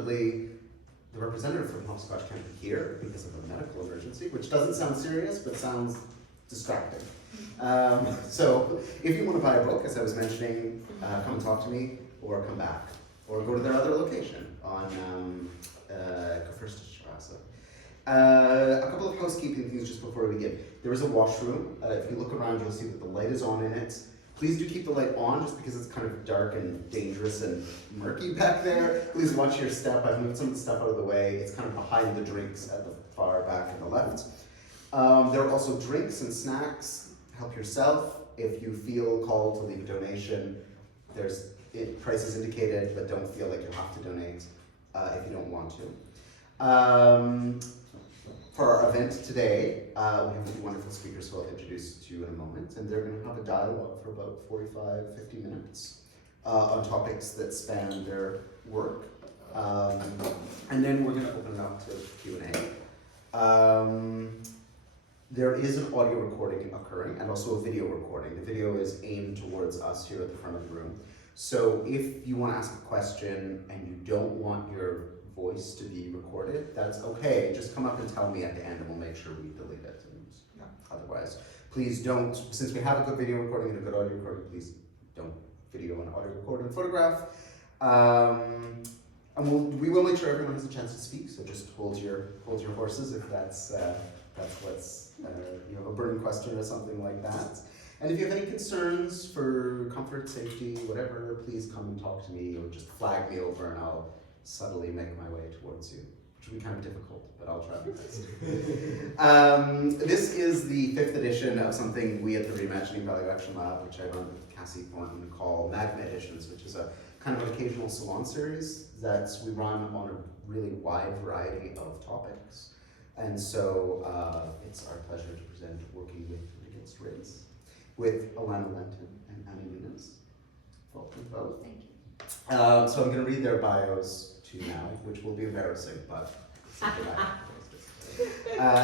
unfortunately, the representative from Hopscotch can't be here because of a medical emergency, which doesn't sound serious, but sounds distracting. So if you want to buy a book, as I was mentioning, come and talk to me, or come back, or go to their other location on Gefürstenstraße. A couple of housekeeping things just before we begin. There is a washroom. If you look around, you'll see that the light is on in it. Please do keep the light on just because it's kind of dark and dangerous and murky back there. Please watch your step. I've moved some of the stuff out of the way. It's kind of behind the drinks at the far back on the left. There are also drinks and snacks. Help yourself. If you feel called to leave a donation, there's prices indicated, but don't feel like you have to donate if you don't want to. For our event today, we have two wonderful speakers who I'll introduce to you in a moment, and they're going to have a dialogue for about 45-50 minutes on topics that span their work. And then we're going to open it up to Q&A. There is an audio recording occurring and also a video recording. The video is aimed towards us here at the front of the room. So if you want to ask a question and you don't want your voice to be recorded, that's okay. Just come up and tell me at the end and we'll make sure we delete it. And yeah, otherwise, please don't, since we have a good video recording and a good audio recording, please don't video and audio record and photograph. And we will make sure everyone has a chance to speak, so just hold your horses if that's what's, you have a burning question or something like that. And if you have any concerns for comfort, safety, whatever, please come and talk to me or just flag me over and I'll subtly make my way towards you, which will be kind of difficult, but I'll try my best. This is the 5th edition of something we at the Reimagining Value Action Lab, which I run with Cassie Thornton, call Magma Editions, which is a kind of an occasional salon series that we run on a really wide variety of topics. And so it's our pleasure to present Working With and Against Race with Alana, Lentin, and Anna-Esther. Welcome both. Thank you. So I'm going to read their bios to you now, which will be embarrassing, but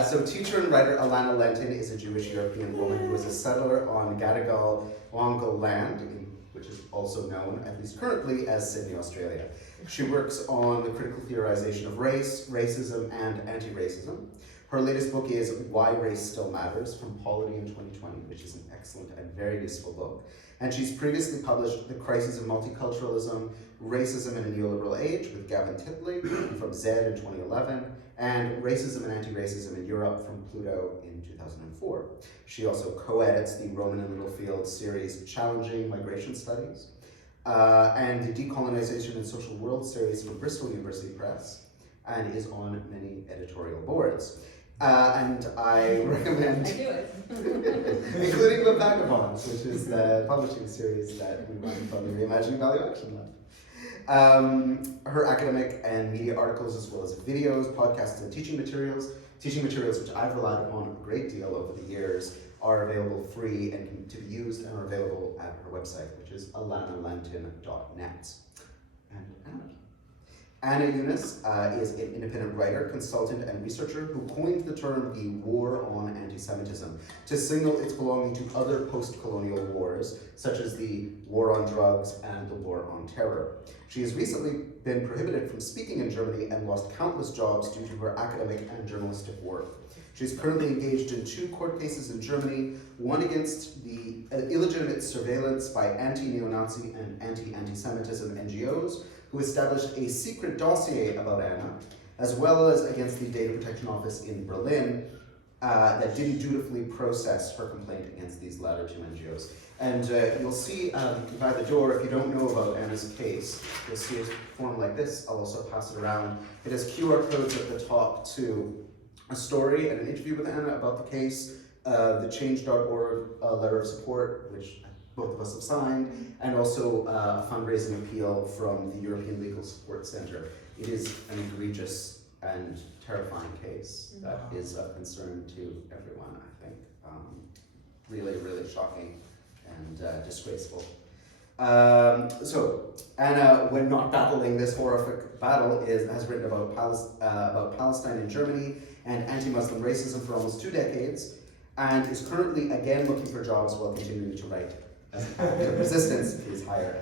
so teacher and writer Alana Lentin is a Jewish European woman who is a settler on Gadigal Wangal land, which is also known, at least currently, as Sydney, Australia. She works on the critical theorization of race, racism, and anti-racism. Her latest book is Why Race Still Matters, from Polity in 2020, which is an excellent and very useful book. And she's previously published The Crisis of Multiculturalism, Racism in a Neoliberal Age with Gavin Tipley from Zed in 2011, and Racism and Anti-Racism in Europe from Pluto in 2004. She also co-edits the Roman and Littlefield series Challenging Migration Studies, and the Decolonization and Social World series from Bristol University Press, and is on many editorial boards. And I recommend, including The Vagabonds, which is the publishing series that we run from the Reimagining Value Action Lab. Her academic and media articles, as well as videos, podcasts, and teaching materials which I've relied upon a great deal over the years, are available free and to be used and are available at her website, which is alanalentin.net. And Anna Younes is an independent writer, consultant, and researcher who coined the term the war on anti-Semitism to signal its belonging to other post-colonial wars, such as the war on drugs and the war on terror. She has recently been prohibited from speaking in Germany and lost countless jobs due to her academic and journalistic work. She's currently engaged in 2 court cases in Germany, one against the illegitimate surveillance by anti-neo-Nazi and anti-Semitism NGOs, who established a secret dossier about Anna, as well as against the Data Protection Office in Berlin that didn't dutifully process her complaint against these latter 2 NGOs. And you'll see by the door, if you don't know about Anna's case, you'll see a form like this. I'll also pass it around. It has QR codes at the top to a story and an interview with Anna about the case, the change.org letter of support, which both of us have signed, and also a fundraising appeal from the European Legal Support Center. It is an egregious and terrifying case that is of concern to everyone, I think. Really, really shocking and disgraceful. So Anna, when not battling this horrific battle, has written about Palestine in Germany and anti-Muslim racism for almost 2 decades, and is currently again looking for jobs while continuing to write The resistance is higher.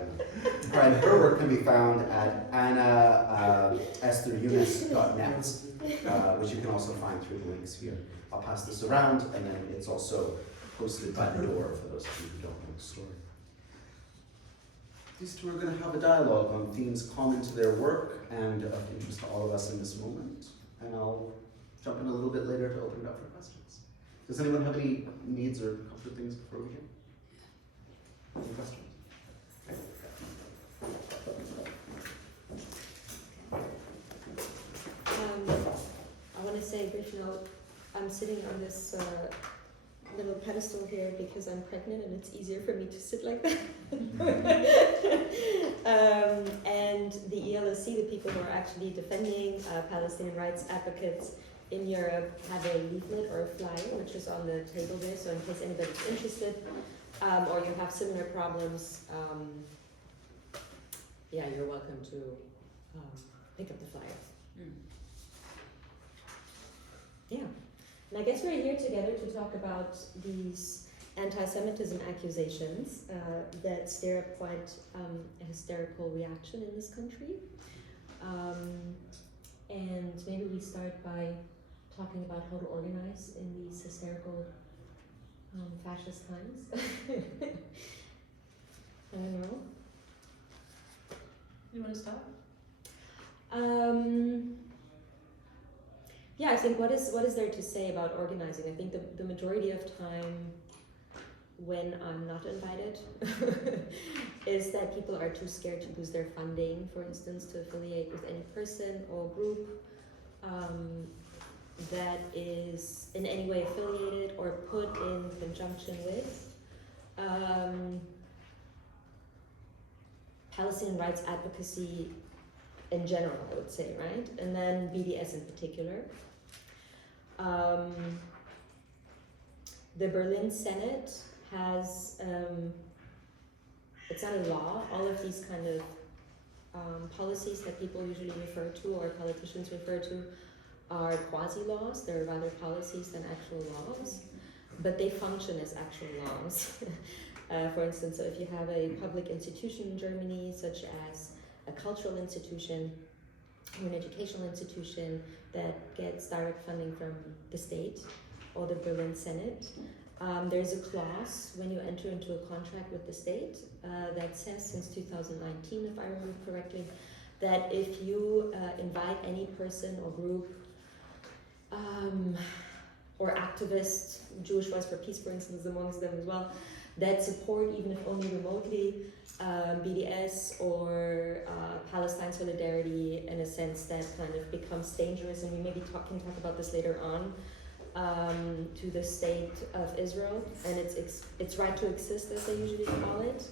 And her work can be found at Anna-Esther-Younes.net, which you can also find through the links here. I'll pass this around, and then it's also posted by the door for those of you who don't know the story. These two are going to have a dialogue on themes common to their work and of interest to all of us in this moment. And I'll jump in a little bit later to open it up for questions. Does anyone have any needs or comfort things before we begin? Any questions? Okay. I want to say a brief note. I'm sitting on this little pedestal here because I'm pregnant and it's easier for me to sit like that. And the ELSC, the people who are actually defending Palestinian rights advocates in Europe, have a leaflet or a flyer which is on the table there, so in case anybody's interested or you have similar problems, yeah, you're welcome to pick up the flyer. Yeah. And I guess we're here together to talk about these anti-Semitism accusations that stir up quite a hysterical reaction in this country. And maybe we start by talking about how to organize in these hysterical fascist times. I don't know. You want to start? Yeah, I think what is there to say about organizing? I think the majority of time when I'm not invited is that people are too scared to lose their funding, for instance, to affiliate with any person or group that is in any way affiliated or put in conjunction with Palestinian rights advocacy in general, I would say, right? And then BDS in particular. The Berlin Senate has, it's not a law, all of these kind of policies that people usually refer to or politicians refer to are quasi-laws. They're rather policies than actual laws, but they function as actual laws. For instance, so if you have a public institution in Germany, such as a cultural institution or an educational institution that gets direct funding from the state or the Berlin Senate, there's a clause when you enter into a contract with the state that says, since 2019, if I remember correctly, that if you invite any person or group or activist, Jewish Voice for Peace, for instance, amongst them as well, that support, even if only remotely, BDS or Palestine solidarity, in a sense that kind of becomes dangerous, and we maybe can talk about this later on, to the state of Israel and its right to exist, as they usually call it,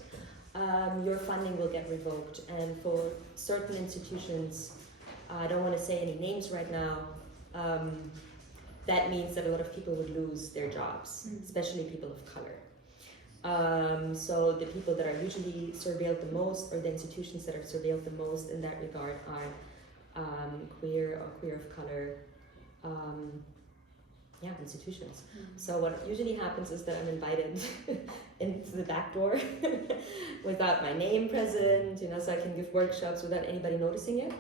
your funding will get revoked. And for certain institutions, I don't want to say any names right now, that means that a lot of people would lose their jobs, especially people of color. So the people that are usually surveilled the most, or the institutions that are surveilled the most in that regard, are queer or queer of color institutions. So what usually happens is that I'm invited into the back door without my name present, so I can give workshops without anybody noticing it.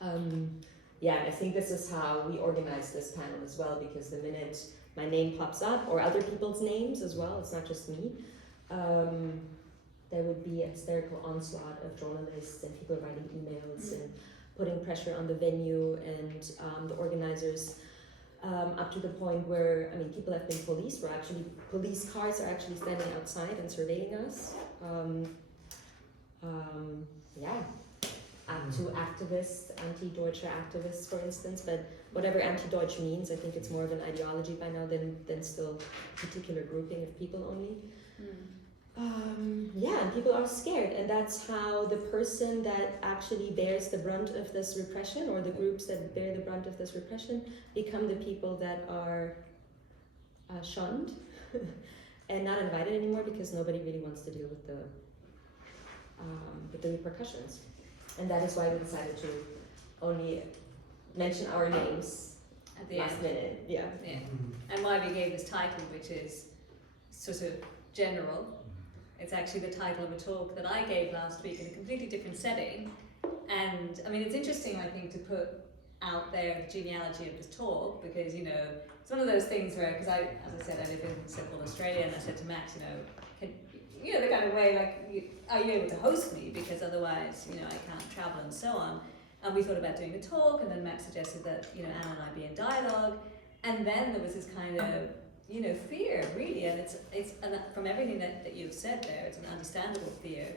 And I think this is how we organize this panel as well, because the minute my name pops up, or other people's names as well, it's not just me, there would be a hysterical onslaught of journalists and people writing emails and putting pressure on the venue and the organizers, up to the point where, people have been policed, where actually police cars are actually standing outside and surveilling us. To activists, anti-Deutsche activists, for instance, but whatever anti-Deutsch means, I think it's more of an ideology by now than still a particular grouping of people only. And people are scared, and that's how the person that actually bears the brunt of this repression, or the groups that bear the brunt of this repression, become the people that are shunned and not invited anymore, because nobody really wants to deal with the repercussions. And that is why we decided to only mention our names at the last minute. Yeah. And why we gave this title, which is sort of general, It's actually the title of a talk that I gave last week in a completely different setting. And I mean, it's interesting, I think, to put out there the genealogy of this talk, because, you know, it's one of those things where, because as I said, I live in so-called Australia, and I said to Max, the kind of way, like, are you able to host me? Because otherwise, I can't travel and so on. And we thought about doing a talk, and then Max suggested that, Anna and I be in dialogue. And then there was this kind of, fear, really, and it's and from everything that you've said there, it's an understandable fear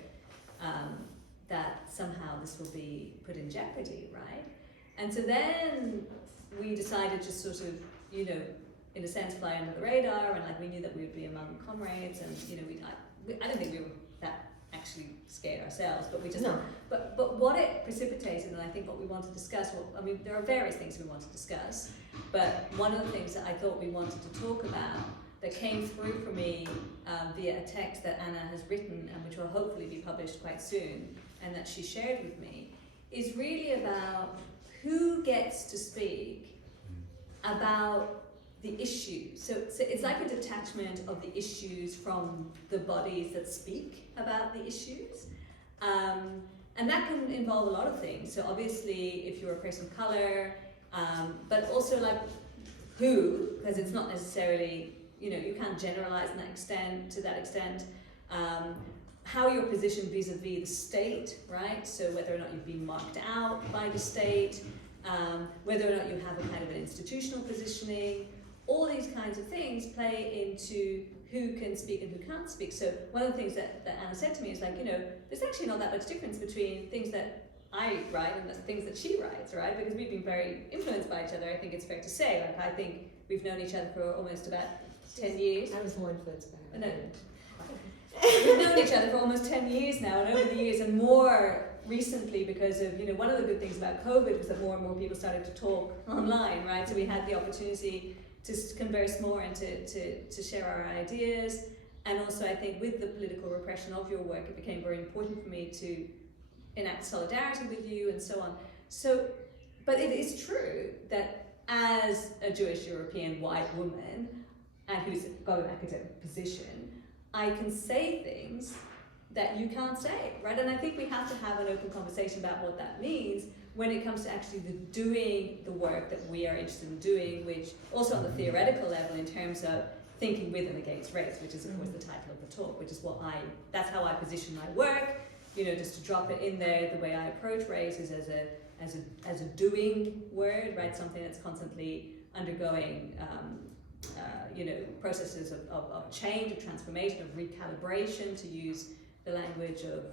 that somehow this will be put in jeopardy, right? And so then we decided to sort of, in a sense, fly under the radar, and like we knew that we would be among comrades, and I don't think we were that actually scared ourselves, but we just but what it precipitated, and I think what we want to discuss, there are various things we want to discuss, but one of the things that I thought we wanted to talk about that came through for me via a text that Anna has written, and which will hopefully be published quite soon, and that she shared with me, is really about who gets to speak about the issues. So it's like a detachment of the issues from the bodies that speak about the issues. And that can involve a lot of things. So obviously, if you're a person of color, but also like who, because it's not necessarily, you can't generalize to that extent. How you're positioned vis-a-vis the state, right? So whether or not you've been marked out by the state, whether or not you have a kind of an institutional positioning, all these kinds of things play into who can speak and who can't speak. So one of the things that Anna said to me is like, there's actually not that much difference between things that I write and the things that she writes, right? Because we've been very influenced by each other, I think it's fair to say. Like, I think we've known each other for almost about 10 years. I was more influenced by her. No. We've known each other for almost 10 years now, and over the years, and more recently, because of, one of the good things about COVID was that more and more people started to talk online, right? So we had the opportunity to converse more and to share our ideas. And also, I think with the political repression of your work, it became very important for me to enact solidarity with you and so on. So, but it is true that as a Jewish European white woman, and who's got an academic position, I can say things that you can't say, right? And I think we have to have an open conversation about what that means when it comes to actually doing the work that we are interested in doing, which also on the theoretical level in terms of thinking with and against race, which is of course the title of the talk, which is that's how I position my work, just to drop it in there. The way I approach race is as a doing word, right? Something that's constantly undergoing processes of change, of transformation, of recalibration, to use the language of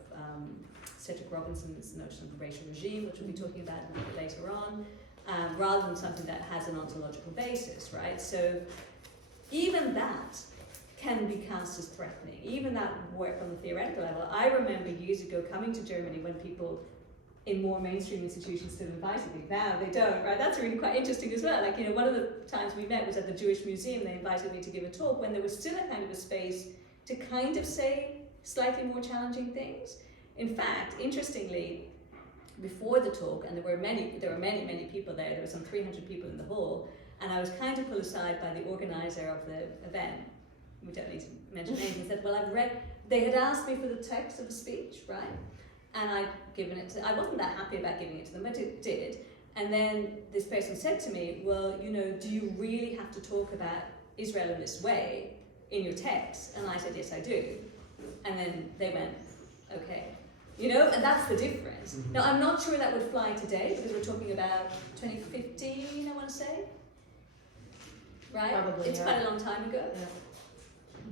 Cedric Robinson's notion of racial regime, which we'll be talking about a little bit later on, rather than something that has an ontological basis, right? So even that can be cast as threatening, even that work on the theoretical level. I remember years ago coming to Germany when people in more mainstream institutions still invited me. Now they don't, right? That's really quite interesting as well. Like, one of the times we met was at the Jewish Museum. They invited me to give a talk when there was still a kind of a space to kind of say slightly more challenging things. In fact, interestingly, before the talk, and there were many people there were some 300 people in the hall, and I was kind of pulled aside by the organizer of the event, we don't need to mention names, and said, well, they had asked me for the text of the speech, right? And I'd given it I wasn't that happy about giving it to them, but it did. And then this person said to me, well, do you really have to talk about Israel in this way in your text? And I said, yes, I do. And then they went, okay. And that's the difference. Now, I'm not sure that would fly today, because we're talking about 2015, I want to say. Right? Probably, it's quite a long time ago. Yeah.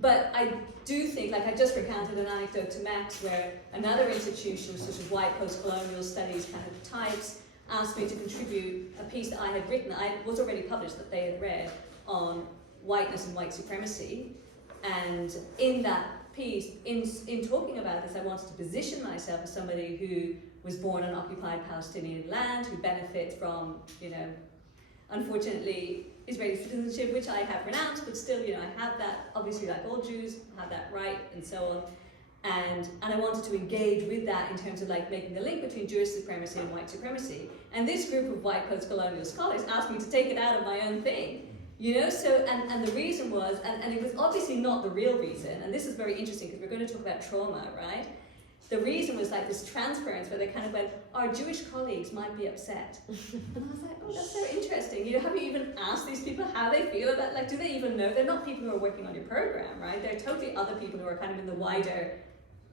But I do think, like I just recounted an anecdote to Max where another institution, sort of white post-colonial studies kind of types, asked me to contribute a piece that I had written. I was already published, that they had read, on whiteness and white supremacy. And in that piece, in talking about this, I wanted to position myself as somebody who was born on occupied Palestinian land, who benefits from, unfortunately, Israeli citizenship, which I have renounced, but still, I have that, obviously, like all Jews, have that right, and so on. And I wanted to engage with that in terms of like making the link between Jewish supremacy and white supremacy. And this group of white post-colonial scholars asked me to take it out of my own thing, You know, so, and the reason was, and it was obviously not the real reason, and this is very interesting because we're going to talk about trauma, right? The reason was like this transference where they kind of went, our Jewish colleagues might be upset. And I was like, oh, that's so interesting. You know, have you even asked these people how they feel about, like, do they even know? They're not people who are working on your program, right? They're totally other people who are kind of in the wider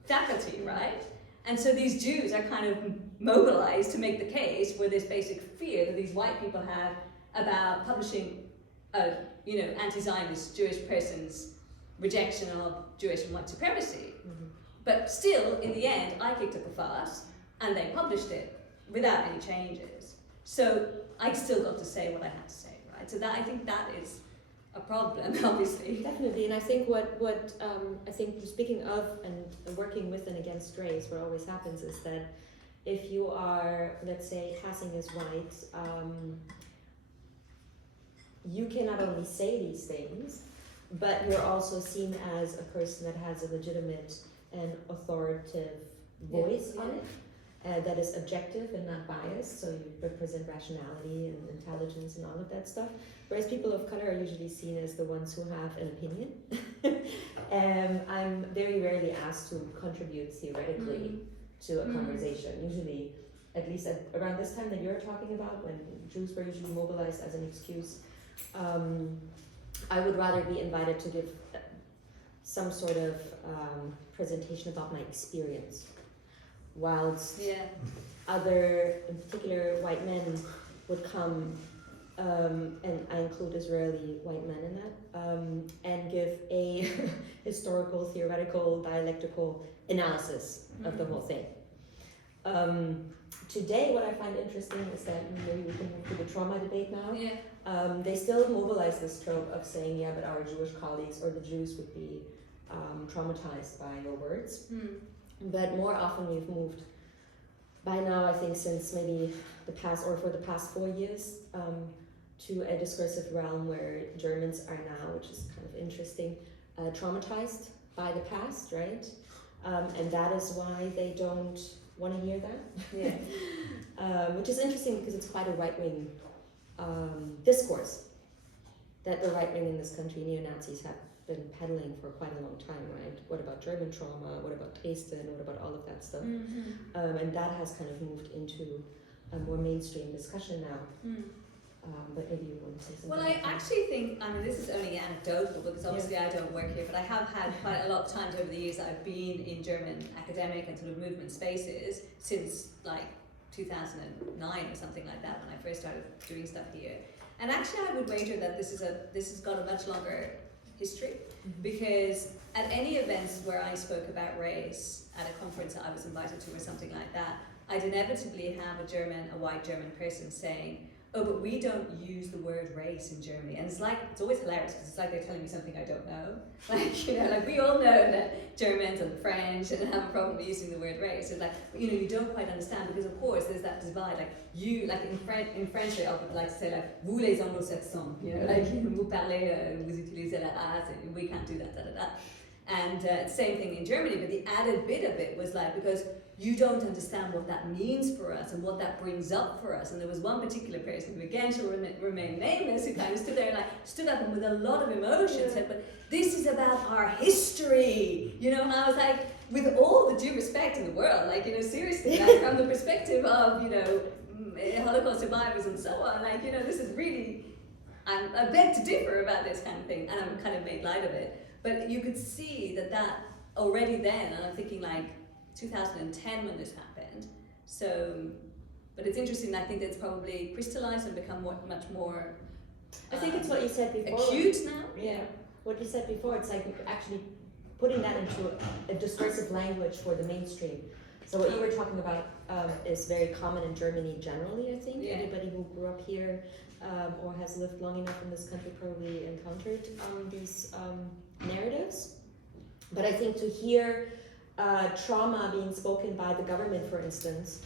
faculty, right? And so these Jews are kind of mobilized to make the case for this basic fear that these white people have about publishing a, you know, anti-Zionist Jewish person's rejection of Jewish and white supremacy. Mm-hmm. But still, in the end, I kicked up a fuss and they published it without any changes. So I still got to say what I had to say, right? So that, I think that is a problem, obviously. Definitely, and I think what I think speaking of and working with and against race, what always happens is that if you are, let's say, passing as white, you can not only say these things, but you're also seen as a person that has a legitimate and authoritative voice on it, that is objective and not biased, so you represent rationality and intelligence and all of that stuff. Whereas people of color are usually seen as the ones who have an opinion. I'm very rarely asked to contribute theoretically to a conversation. Usually, at least around this time that you're talking about, when Jews were usually mobilized as an excuse, I would rather be invited to give some sort of presentation about my experience, whilst other, in particular white men, would come, and I include Israeli white men in that, and give a historical, theoretical, dialectical analysis of the whole thing. Today, what I find interesting is that maybe we can move to the trauma debate now. They still mobilize this trope of saying, yeah, but our Jewish colleagues or the Jews would be traumatized by your words. But more often we've moved, by now I think since maybe the past 4 years, to a discursive realm where Germans are now, which is kind of interesting, traumatized by the past, right? And that is why they don't want to hear that. Which is interesting because it's quite a right-wing discourse that the right wing in this country, neo-Nazis, have been peddling for quite a long time, right? What about German trauma? What about Dresden? What about all of that stuff? And that has kind of moved into a more mainstream discussion now. But maybe you want to say something. Well, I actually think, I mean, this is only anecdotal because obviously I don't work here, but I have had quite a lot of times over the years that I've been in German academic and sort of movement spaces since like 2009 or something like that, when I first started doing stuff here. And actually I would wager that this has got a much longer history, because at any events where I spoke about race at a conference that I was invited to or something like that, I'd inevitably have a white German person saying, oh, but we don't use the word race in Germany. And it's always hilarious because it's like they're telling me something I don't know. Like, you know, like we all know that Germans and French and have a problem using the word race. It's like, you know, you don't quite understand because of course there's that divide. Like you, like in French they often like to say like, vous les anglo-saxons, you know, like vous parlez, vous utilisez la race, and we can't do that, da da da. And same thing in Germany, but the added bit of it was like, because you don't understand what that means for us and what that brings up for us. And there was one particular person who, again, shall remain nameless, who kind of stood up and with a lot of emotion said, but this is about our history, you know. And I was like, with all the due respect in the world, like, you know, seriously, like from the perspective of, you know, Holocaust survivors and so on, like, you know, this is really, I beg to differ about this kind of thing, and I'm kind of made light of it. But you could see that already then, and I'm thinking like 2010 when this happened. So, but it's interesting. I think that it's probably crystallized and become much more. I think it's what you said before. Acute now. Yeah, what you said before. It's like actually putting that into a discursive language for the mainstream. So what you were talking about is very common in Germany generally. I think anybody who grew up here or has lived long enough in this country probably encountered these narratives. But I think to hear trauma being spoken by the government, for instance,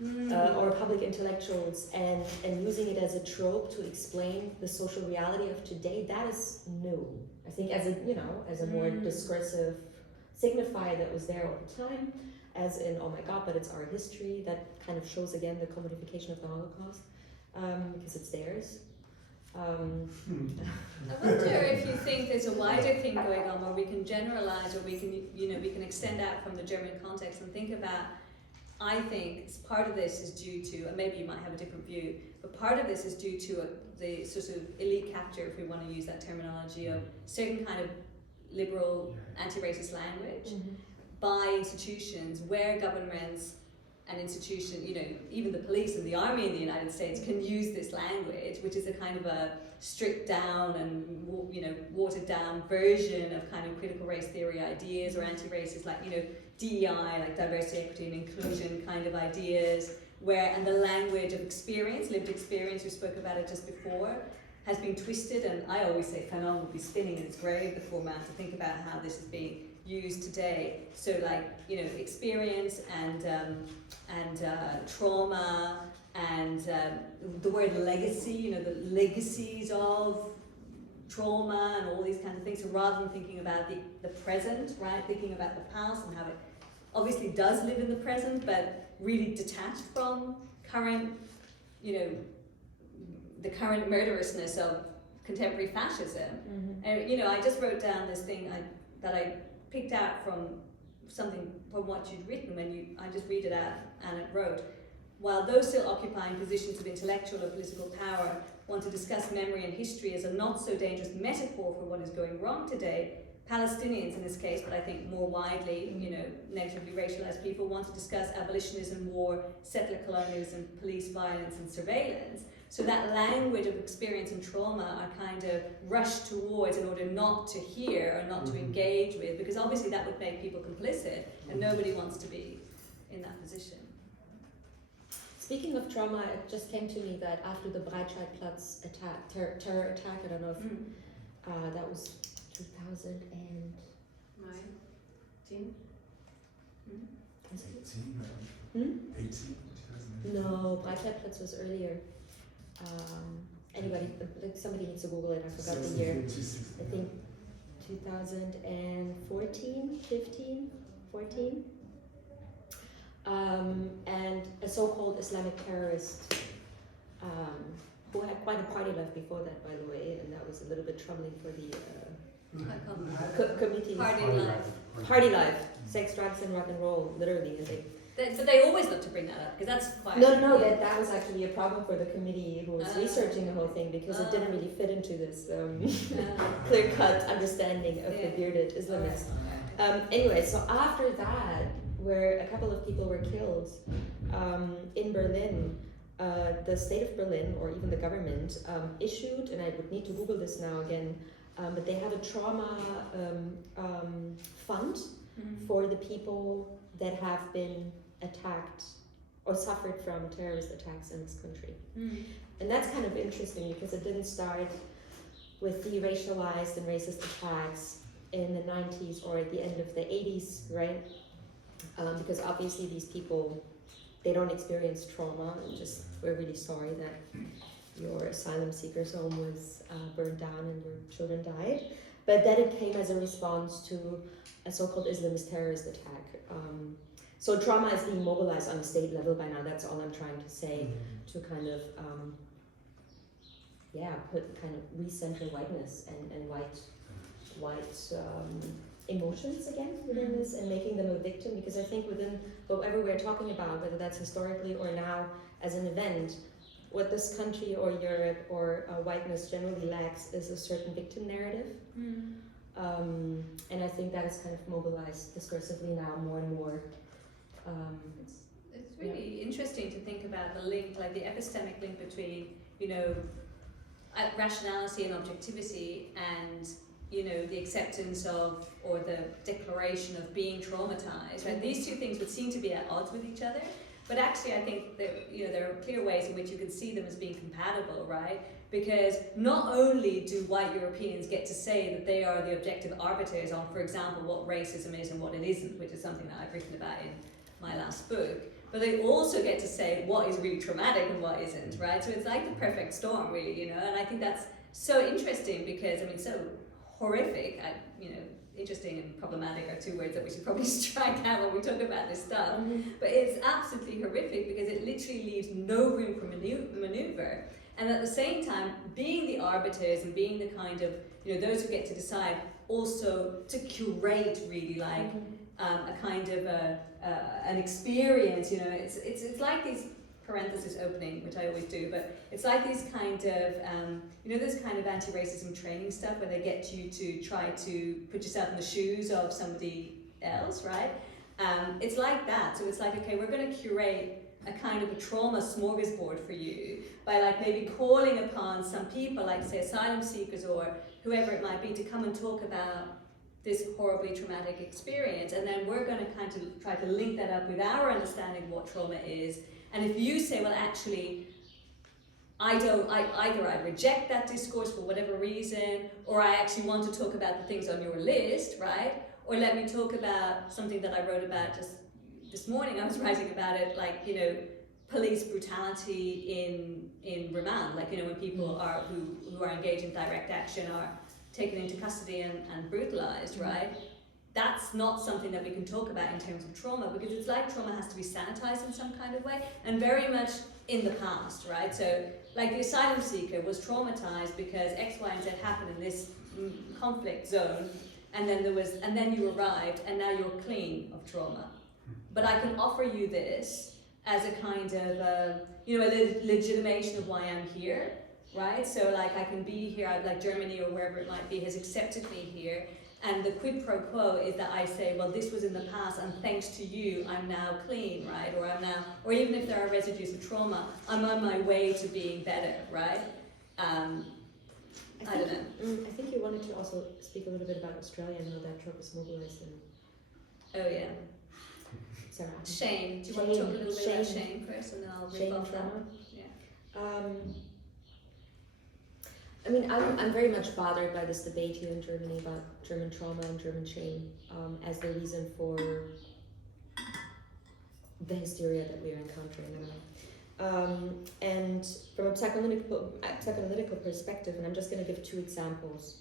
or public intellectuals, and using it as a trope to explain the social reality of today, that is new. I think as a more discursive signifier that was there all the time, as in, oh my God, but it's our history, that kind of shows again the commodification of the Holocaust, because it's theirs. I wonder if you think there's a wider thing going on where we can generalize, or we can extend out from the German context and think about. I think part of this is due to, and maybe you might have a different view, but part of this is due to the sort of elite capture, if we want to use that terminology, of certain kind of liberal anti-racist language by institutions where governments and institutions, even the police and the army in the United States can use this language, which is a kind of a stripped down and watered down version of kind of critical race theory ideas, or anti-racist, like DEI, like diversity, equity and inclusion kind of ideas, and the language of experience, lived experience, we spoke about it just before, has been twisted, and I always say Fanon would be spinning in its grave, the format, to think about how this is being used today. So experience and trauma, and the word legacy, the legacies of trauma and all these kinds of things. So rather than thinking about the present, right, thinking about the past and how it obviously does live in the present, but really detached from current, the current murderousness of contemporary fascism. And I just wrote down this thing that I picked out from something from what you'd written I just read it out, and it wrote, while those still occupying positions of intellectual or political power want to discuss memory and history as a not so dangerous metaphor for what is going wrong today, Palestinians in this case, but I think more widely, negatively racialized people, want to discuss abolitionism, war, settler colonialism, police violence and surveillance. So that language of experience and trauma are kind of rushed towards in order not to hear or not to engage with, because obviously that would make people complicit, and nobody wants to be in that position. Speaking of trauma, it just came to me that after the Breitscheidplatz attack, terror attack, I don't know if that was 2000 and... 18? 18? No, Breitscheidplatz was earlier. Anybody, somebody needs to Google it, I forgot the year. I think 2014, 15, 14. And a so-called Islamic terrorist who had quite a party life before that, by the way, and that was a little bit troubling for the committees. Party life, sex, drugs, and rock and roll, literally. And so they always love to bring that up, because that's quite... No, that was actually a problem for the committee who was researching the whole thing, because it didn't really fit into this clear-cut understanding of the bearded Islamists. Anyway, so after that, where a couple of people were killed in Berlin, the state of Berlin, or even the government, issued, and I would need to Google this now again, but they had a trauma fund for the people that have been attacked or suffered from terrorist attacks in this country. And that's kind of interesting, because it didn't start with the racialized and racist attacks in the 90s or at the end of the 80s, right? Because obviously these people, they don't experience trauma, and just we're really sorry that your asylum seekers home was burned down and your children died. But then it came as a response to a so-called Islamist terrorist attack. So trauma is being mobilized on a state level by now. That's all I'm trying to say, to kind of recenter whiteness and white emotions again within this, and making them a victim, because I think within whatever we're talking about, whether that's historically or now as an event, what this country or Europe or whiteness generally lacks is a certain victim narrative. And I think that is kind of mobilized discursively now more and more. It's really interesting to think about the link, like the epistemic link between, rationality and objectivity, and the acceptance of, or the declaration of being traumatized, right? These two things would seem to be at odds with each other, but actually I think that, there are clear ways in which you can see them as being compatible, right? Because not only do white Europeans get to say that they are the objective arbiters on, for example, what racism is and what it isn't, which is something that I've written about in my last book, but they also get to say what is really traumatic and what isn't, right? So it's like the perfect storm, really, and I think that's so interesting, because, so horrific, interesting and problematic are two words that we should probably strike out when we talk about this stuff, but it's absolutely horrific, because it literally leaves no room for maneuver. And at the same time, being the arbiters and being the kind of, those who get to decide, also to curate really like a kind of an experience, it's like these parenthesis opening, which I always do, but it's like these kind of, this kind of anti-racism training stuff where they get you to try to put yourself in the shoes of somebody else, right? It's like that. So it's like, okay, we're going to curate a kind of a trauma smorgasbord for you by like maybe calling upon some people, like say asylum seekers or whoever it might be, to come and talk about this horribly traumatic experience. And then we're going to kind of try to link that up with our understanding of what trauma is. And if you say, well, actually, either I reject that discourse for whatever reason, or I actually want to talk about the things on your list, right? Or let me talk about something that I wrote about just this morning. I was writing about it, like, police brutality in Remand, like, when people are who are engaged in direct action are taken into custody and brutalized, right? That's not something that we can talk about in terms of trauma, because it's like trauma has to be sanitized in some kind of way, and very much in the past, right? So, like the asylum seeker was traumatized because X, Y, and Z happened in this conflict zone, and then you arrived, and now you're clean of trauma. But I can offer you this as a kind of, a legitimation of why I'm here, right? So like I can be here, like Germany or wherever it might be has accepted me here, and the quid pro quo is that I say, well, this was in the past, and thanks to you, I'm now clean, right? Or even if there are residues of trauma, I'm on my way to being better, right? I don't know. I think you wanted to also speak a little bit about Australia and how that trope is mobilized. Oh yeah. Sarah. Shame. Do you want to talk a little bit about shame first, and then I'll riff off that? Yeah. I'm very much bothered by this debate here in Germany about German trauma and German shame as the reason for the hysteria that we are encountering now. And from a psychoanalytical perspective, and I'm just going to give two examples.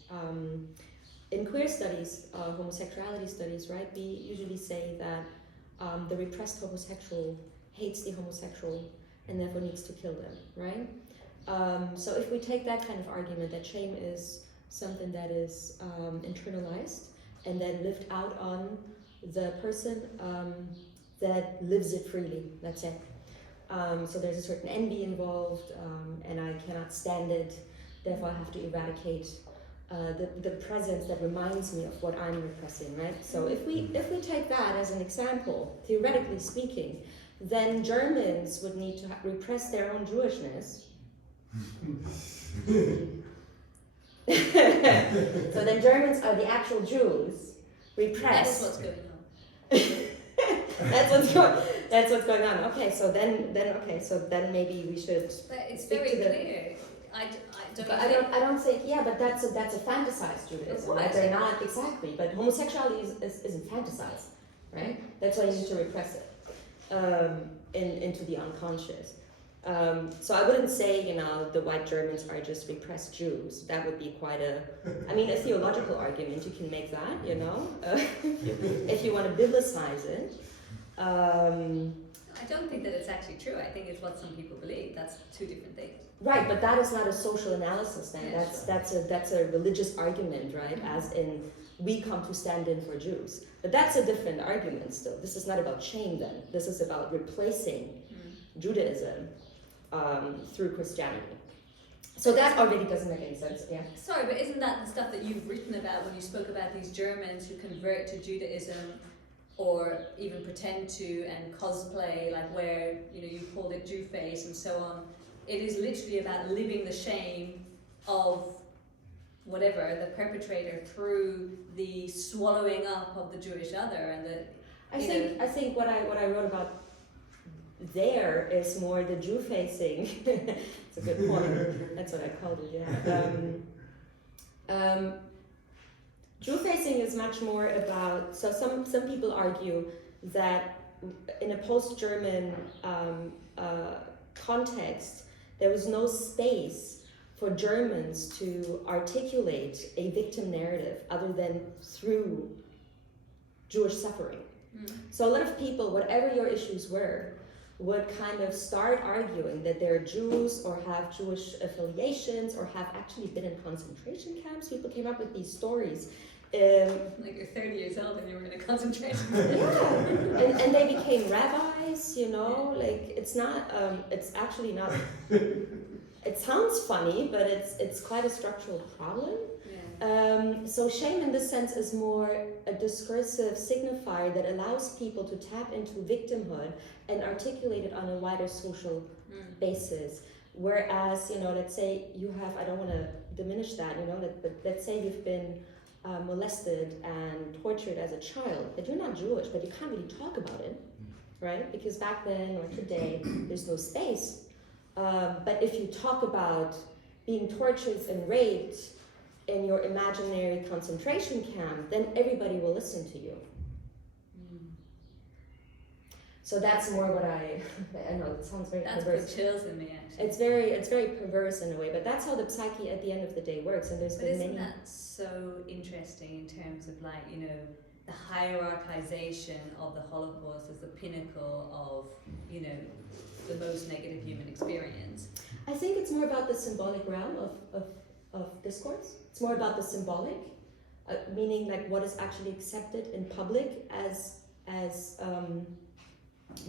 In queer studies, homosexuality studies, right, we usually say that the repressed homosexual hates the homosexual and therefore needs to kill them, right? So if we take that kind of argument that shame is something that is internalized and then lived out on the person that lives it freely, that's it. So there's a certain envy involved, and I cannot stand it, therefore I have to eradicate the presence that reminds me of what I'm repressing, right? So if we take that as an example, theoretically speaking, then Germans would need to repress their own Jewishness. So then Germans are the actual Jews, repressed. That's what's going on. That's what's going on. Okay, so then maybe we should. But it's very clear. I don't think. Yeah, but that's a fantasized Judaism. Right? They're not exactly. But homosexuality isn't fantasized, right? That's why you need to repress it into the unconscious. So I wouldn't say, the white Germans are just repressed Jews. That would be quite a theological argument. You can make that, if you want to biblicize it. I don't think that it's actually true. I think it's what some people believe. That's two different things. Right, but that is not a social analysis then. Yeah, that's a religious argument, right? As in, we come to stand in for Jews. But that's a different argument still. This is not about shame then. This is about replacing Judaism through Christianity. So that already doesn't make any sense, yeah. Sorry, but isn't that the stuff that you've written about when you spoke about these Germans who convert to Judaism or even pretend to and cosplay, like where, you called it Jew face and so on. It is literally about living the shame of whatever, the perpetrator, through the swallowing up of the Jewish other and the I think what I wrote about there is more the Jew facing. It's a good point. That's what I called it, yeah. Jew facing is much more about, so some people argue that in a post-German context, there was no space for Germans to articulate a victim narrative other than through Jewish suffering. So a lot of people, whatever your issues were, would kind of start arguing that they're Jews or have Jewish affiliations or have actually been in concentration camps. People came up with these stories. Like you're 30 years old and you were in a concentration camp. Yeah, and they became rabbis, you know, like it's not, it's actually not, it sounds funny, but it's quite a structural problem. Yeah. So shame in this sense is more a discursive signifier that allows people to tap into victimhood and articulate it on a wider social basis. Whereas, you know, let's say you have, I don't want to diminish that, you know, but let's say you've been molested and tortured as a child, but you're not Jewish, but you can't really talk about it, right? Because back then or today, there's no space. But if you talk about being tortured and raped in your imaginary concentration camp, then everybody will listen to you. So that's more what I know it sounds very That's perverse. put chills in me actually. It's very perverse in a way, but that's how the psyche at the end of the day works. And there's But been isn't many. that so interesting in terms of like, you know, the hierarchization of the Holocaust as the pinnacle of, you know, the most negative human experience? I think it's more about the symbolic realm of discourse. It's more about the symbolic, meaning like what is actually accepted in public as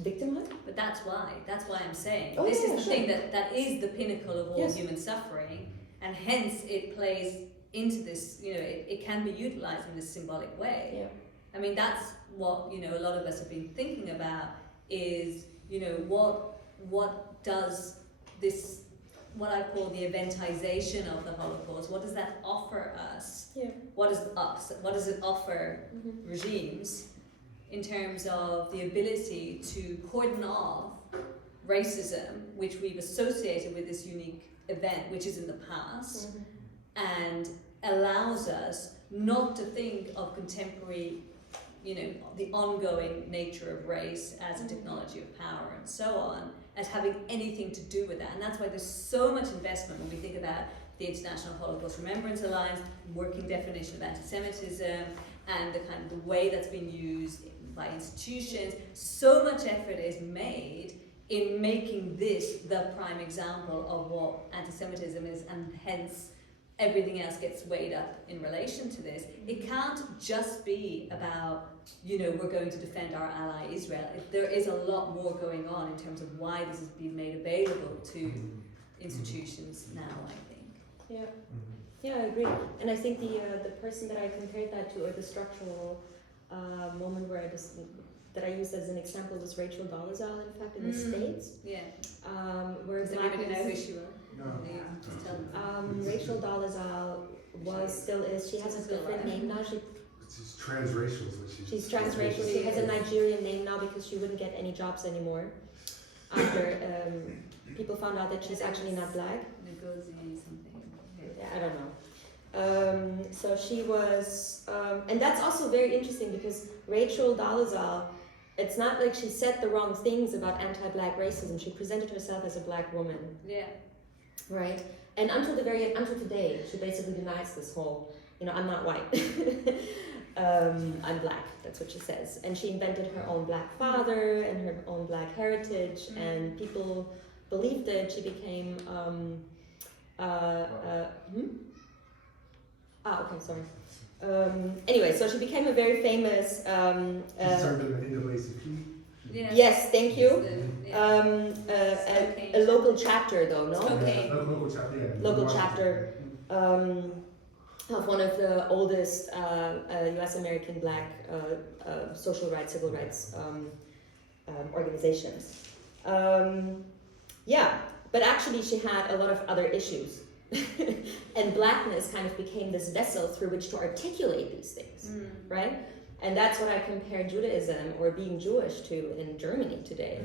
victimhood. But that's why I'm saying Oh, this yeah, is the sure. thing that is the pinnacle of all Yes. human suffering, and hence it plays into this, you know, it can be utilized in this symbolic way. Yeah. I mean, that's what, you know, a lot of us have been thinking about is, you know, what does this, what I call the eventization of the Holocaust, what does that offer us? Yeah. What does it offer regimes in terms of the ability to cordon off racism, which we've associated with this unique event, which is in the past, and allows us not to think of contemporary, you know, the ongoing nature of race as a technology of power and so on, as having anything to do with that. And that's why there's so much investment when we think about the International Holocaust Remembrance Alliance, working definition of anti-Semitism, and the kind of the way that's been used by institutions. So much effort is made in making this the prime example of what anti-Semitism is, and hence everything else gets weighed up in relation to this. It can't just be about, you know, we're going to defend our ally Israel. There is a lot more going on in terms of why this is being made available to institutions now, I think. Yeah. Yeah, I agree. And I think the person that I compared that to, or the structural moment where that I used as an example was Rachel Dolezal, in fact, in the States. Yeah. Where Does everybody know who she was? No. Just tell them. Rachel Dolezal still is. She has a Still different alive. name now. She's transracial, is what She's transracial. She has a Nigerian name now because she wouldn't get any jobs anymore. After people found out that she's actually not black. Ngozi something. Yeah, I don't know. So she was, and that's also very interesting because Rachel Dolezal, it's not like she said the wrong things about anti-black racism. She presented herself as a black woman, Yeah. right? And until today, she basically denies this whole, you know, I'm not white. I'm black. That's what she says. And she invented her own black father and her own black heritage, and people believed it. She became. Okay, sorry. Anyway, so she became a very famous. She started in the NAACP. Yeah. Yes, thank you. Spokane A local chapter, though, no? Spokane. Local chapter, yeah. Local chapter of one of the oldest U.S. American black social rights, civil rights organizations. Yeah, but actually she had a lot of other issues. And blackness kind of became this vessel through which to articulate these things, right? And that's what I compare Judaism or being Jewish to in Germany today,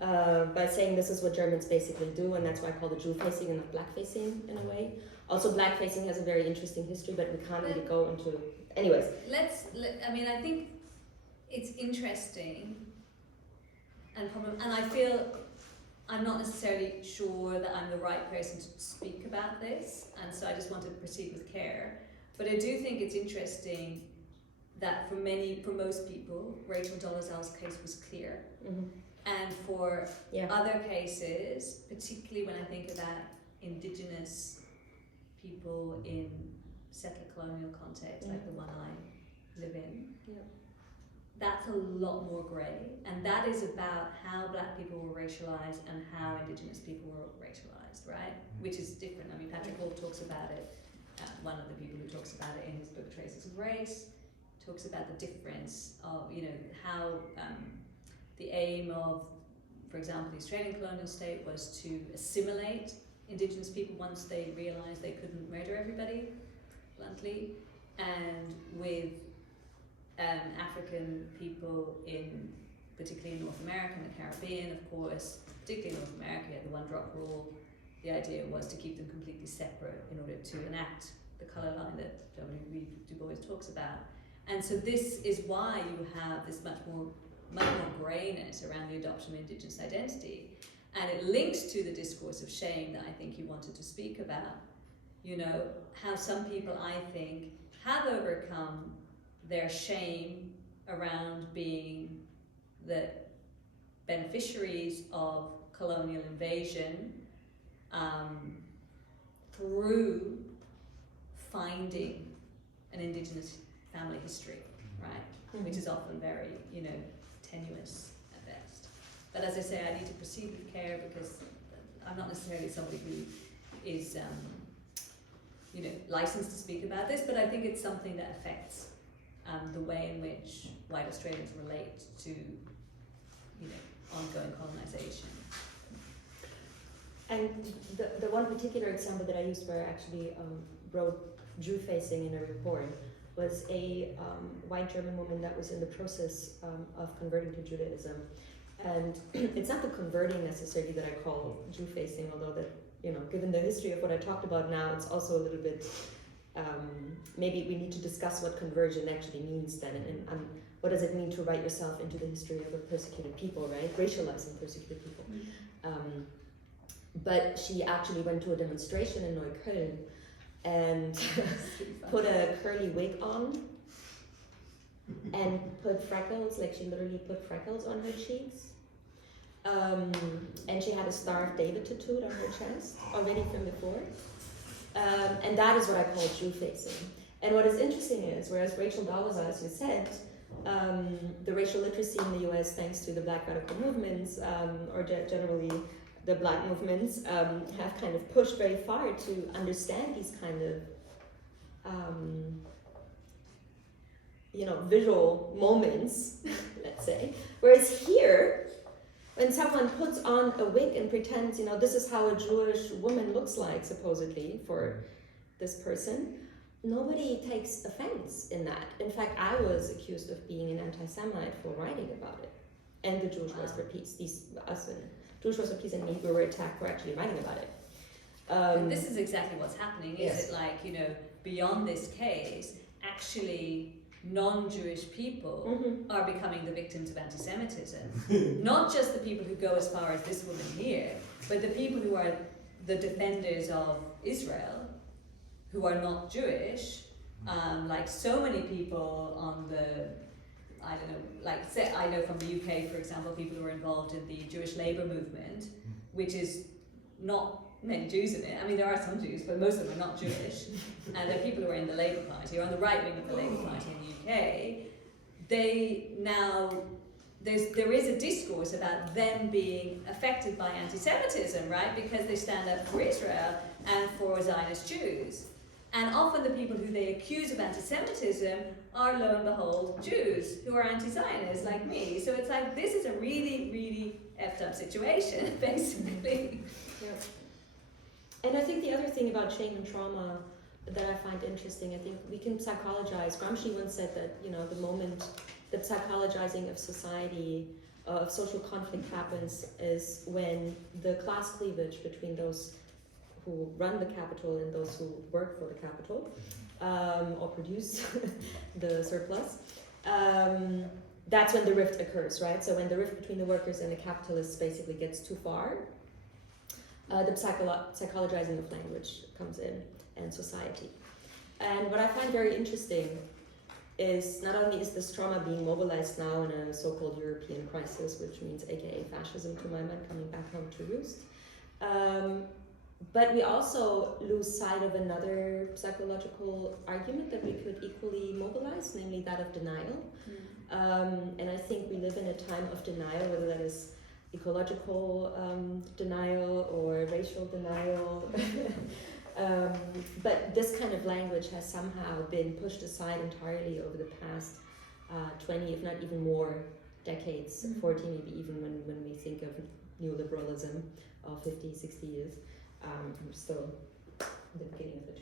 by saying this is what Germans basically do, and that's why I call it Jew-facing and not black-facing in a way. Also, black-facing has a very interesting history, but we can't really go into... Anyways. I mean, I think it's interesting, and I feel I'm not necessarily sure that I'm the right person to speak about this, and so I just want to proceed with care. But I do think it's interesting that for most people, Rachel Dolezal's case was clear. And for Yeah. other cases, particularly when I think about indigenous people in settled colonial context, like the one I live in, Yeah. that's a lot more grey, and that is about how black people were racialized and how indigenous people were racialized, right? Which is different. I mean, Patrick Hall talks about it, one of the people who talks about it in his book Traces of Race, talks about the difference of, you know, how the aim of, for example, the Australian colonial state was to assimilate indigenous people once they realized they couldn't murder everybody, bluntly, and with African people in, particularly in North America and the Caribbean, of course, particularly in North America, you had the one-drop rule. The idea was to keep them completely separate in order to enact the colour line that W. Du Bois talks about. And so this is why you have this much more greyness around the adoption of Indigenous identity. And it links to the discourse of shame that I think you wanted to speak about. You know, how some people, I think, have overcome their shame around being the beneficiaries of colonial invasion through finding an Indigenous family history, right? Which is often very, you know, tenuous at best. But as I say, I need to proceed with care because I'm not necessarily somebody who is, you know, licensed to speak about this, but I think it's something that affects the way in which white Australians relate to, you know, ongoing colonisation. And the one particular example that I used where I actually wrote Jew facing in a report was a white German woman that was in the process of converting to Judaism. And it's not the converting necessarily that I call Jew facing, although that, you know, given the history of what I talked about now, it's also a little bit, maybe we need to discuss what conversion actually means then, and what does it mean to write yourself into the history of a persecuted people, right? Racializing persecuted people. But she actually went to a demonstration in Neukölln and put a curly wig on and put freckles, like she literally put freckles on her cheeks. And she had a Star of David tattooed on her chest already from before. And that is what I call Jew facing. And what is interesting is, whereas Rachel Dolezal, as you said, the racial literacy in the US, thanks to the Black radical movements, or generally the Black movements, have kind of pushed very far to understand these kind of, you know, visual moments, let's say. Whereas here, when someone puts on a wig and pretends, you know, this is how a Jewish woman looks like, supposedly, for this person, nobody takes offense in that. In fact, I was accused of being an anti-Semite for writing about it. And the Jewish Voice for Peace, us and Jewish Voice for Peace and me, we were attacked for actually writing about it. And this is exactly what's happening. Is Yes. it like, you know, beyond this case, actually non-Jewish people are becoming the victims of anti-Semitism. Not just the people who go as far as this woman here, but the people who are the defenders of Israel, who are not Jewish, like so many people on the, I don't know, like say, I know from the UK, for example, people who are involved in the Jewish labour movement, which is not many Jews in it. I mean, there are some Jews, but most of them are not Jewish. And there are people who are in the Labour Party, or on the right wing of the Labour Party in the UK. They now, there is a discourse about them being affected by anti-Semitism, right? Because they stand up for Israel and for Zionist Jews. And often the people who they accuse of anti-Semitism are, lo and behold, Jews who are anti-Zionist, like me. So it's like, this is a really, really effed up situation, basically. Yeah. And I think the other thing about shame and trauma that I find interesting, I think we can psychologize. Gramsci once said that, you know, the moment that psychologizing of society, of social conflict happens is when the class cleavage between those who run the capital and those who work for the capital, or produce the surplus, that's when the rift occurs, right? So when the rift between the workers and the capitalists basically gets too far, the psychologizing of language comes in, and society. And what I find very interesting is not only is this trauma being mobilized now in a so-called European crisis, which means AKA fascism to my mind coming back home to roost, but we also lose sight of another psychological argument that we could equally mobilize, namely that of denial. And I think we live in a time of denial, whether that is ecological denial or racial denial. But this kind of language has somehow been pushed aside entirely over the past 20, if not even more, decades, 40 maybe even when we think of neoliberalism of 50, 60 years. I'm still in the beginning of the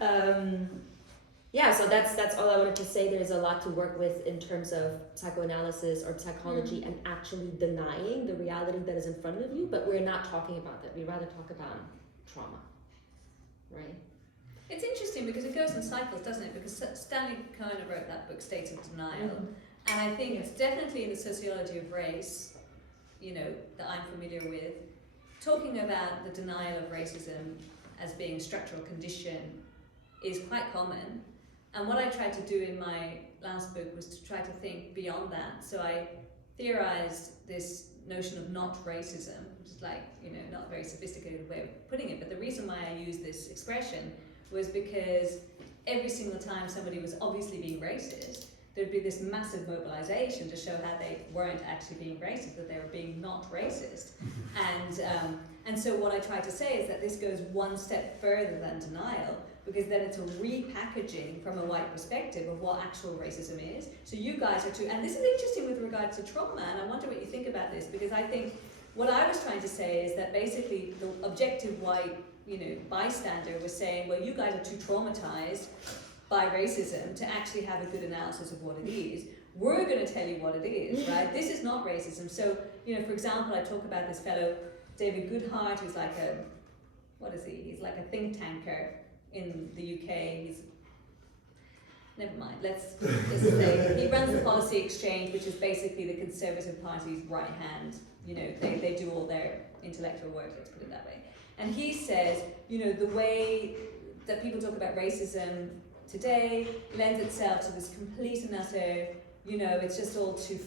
2000s. Yeah, so that's all I wanted to say. There's a lot to work with in terms of psychoanalysis or psychology and actually denying the reality that is in front of you, but we're not talking about that. We rather talk about trauma, right? It's interesting because it goes in cycles, doesn't it? Because Stanley Cohen wrote that book, States of Denial, and I think it's definitely in the sociology of race, you know, that I'm familiar with, talking about the denial of racism as being a structural condition is quite common. And what I tried to do in my last book was to try to think beyond that. So I theorized this notion of not racism, which is like, you know, not a very sophisticated way of putting it. But the reason why I used this expression was because every single time somebody was obviously being racist, there'd be this massive mobilization to show how they weren't actually being racist, that they were being not racist. And so what I tried to say is that this goes one step further than denial, because then it's a repackaging from a white perspective of what actual racism is. So you guys are too, and this is interesting with regard to trauma, and I wonder what you think about this, because I think what I was trying to say is that basically the objective white, you know, bystander was saying, well, you guys are too traumatized by racism to actually have a good analysis of what it is. We're going to tell you what it is, right? This is not racism. So, you know, for example, I talk about this fellow, David Goodhart, who's like a, what is he? He's like a think tanker in the UK. He's, never mind, let's say, he runs the Policy Exchange, which is basically the Conservative Party's right hand. You know, they do all their intellectual work, let's put it that way. And he says, you know, the way that people talk about racism today lends itself to this complete and utter, you know, it's just all too